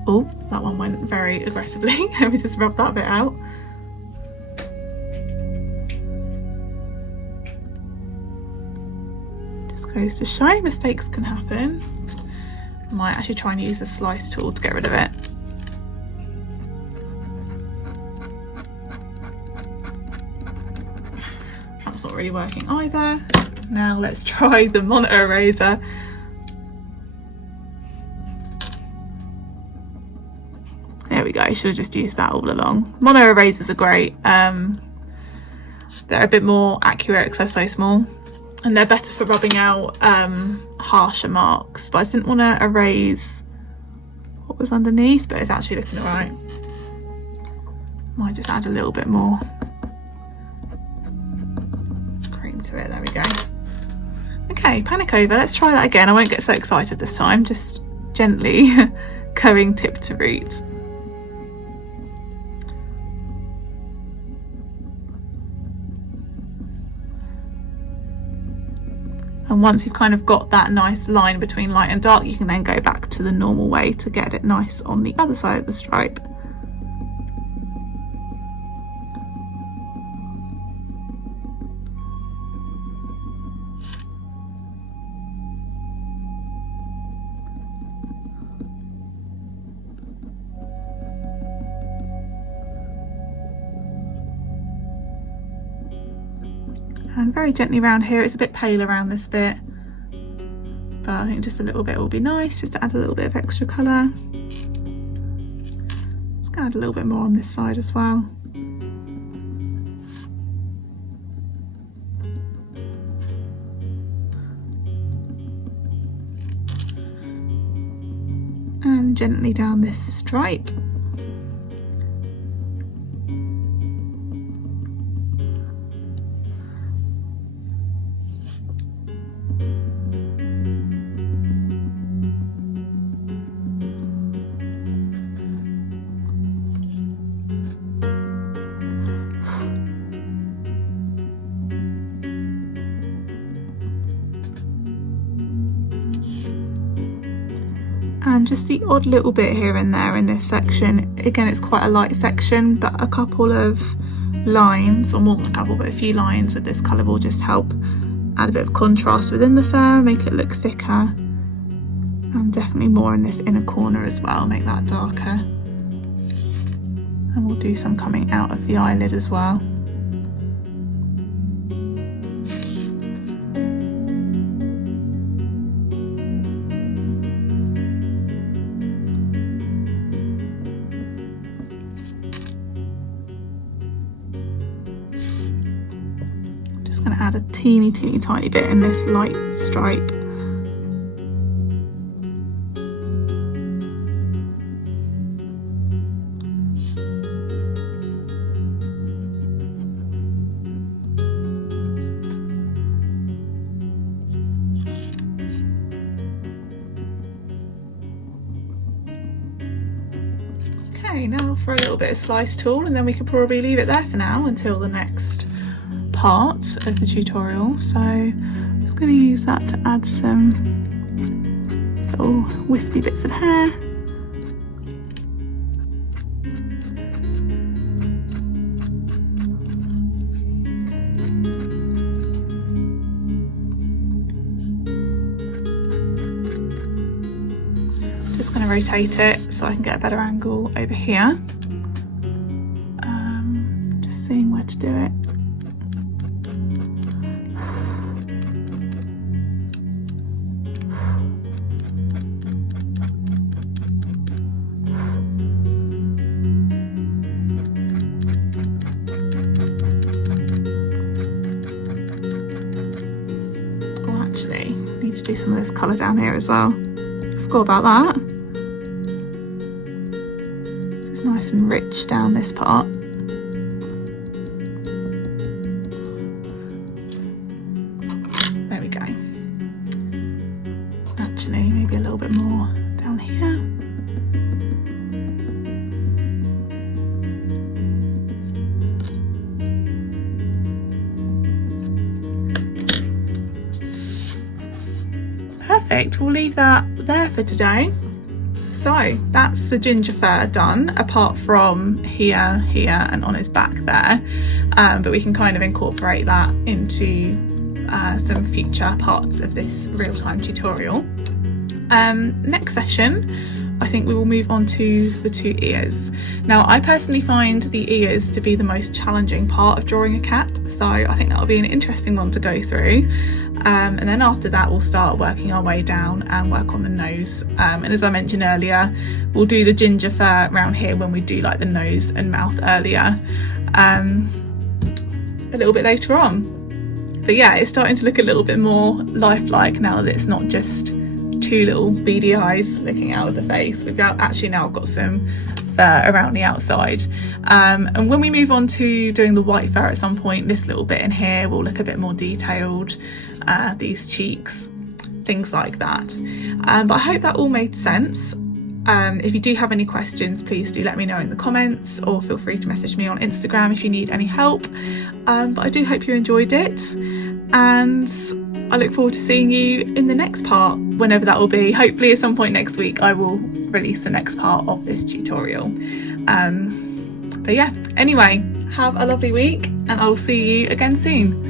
Oh, that one went very aggressively. Let me just rub that bit out. Just goes to show mistakes can happen. I might actually try and use a slice tool to get rid of it. That's not really working either. Now let's try the monitor eraser. There we go, should have just used that all along. Monitor erasers are great. They're a bit more accurate because they're so small, and they're better for rubbing out harsher marks. But I didn't want to erase what was underneath, but it's actually looking alright. Might just add a little bit more cream to it. There we go. Okay, panic over. Let's try that again. I won't get so excited this time. Just gently going tip to root. And once you've kind of got that nice line between light and dark, you can then go back to the normal way to get it nice on the other side of the stripe. And very gently around here. It's a bit pale around this bit, but I think just a little bit will be nice, just to add a little bit of extra colour. Just gonna add a little bit more on this side as well. And gently down this stripe. And just the odd little bit here and there in this section. Again, it's quite a light section, but a couple of lines, or more than a couple, but a few lines with this colour will just help add a bit of contrast within the fur, make it look thicker, and definitely more in this inner corner as well, make that darker. And we'll do some coming out of the eyelid as well. Just going to add a teeny tiny bit in this light stripe. Okay, now for a little bit of slice tool, and then we could probably leave it there for now until the next part of the tutorial. So I'm just going to use that to add some little wispy bits of hair. Just going to rotate it so I can get a better angle over here. Just seeing where to do it. Oh, actually, I need to do some of this colour down here as well. Forgot about that. It's nice and rich down this part. There we go. Actually, maybe a little bit more down here. Perfect, we'll leave that there for today. So that's the ginger fur done, apart from here, here and on his back there, but we can kind of incorporate that into some future parts of this real-time tutorial. Next session, I think we will move on to the two ears. Now, I personally find the ears to be the most challenging part of drawing a cat, so I think that'll be an interesting one to go through. And then after that we'll start working our way down and work on the nose, and as I mentioned earlier, we'll do the ginger fur around here when we do like the nose and mouth earlier, a little bit later on. But yeah, it's starting to look a little bit more lifelike now that it's not just two little beady eyes looking out of the face. We've actually now got some fur around the outside, and when we move on to doing the white fur at some point, this little bit in here will look a bit more detailed, these cheeks, things like that. But I hope that all made sense. If you do have any questions, please do let me know in the comments, or feel free to message me on Instagram if you need any help. But I do hope you enjoyed it, and I look forward to seeing you in the next part, whenever that will be. Hopefully at some point next week I will release the next part of this tutorial. But yeah, anyway, have a lovely week, and I will see you again soon.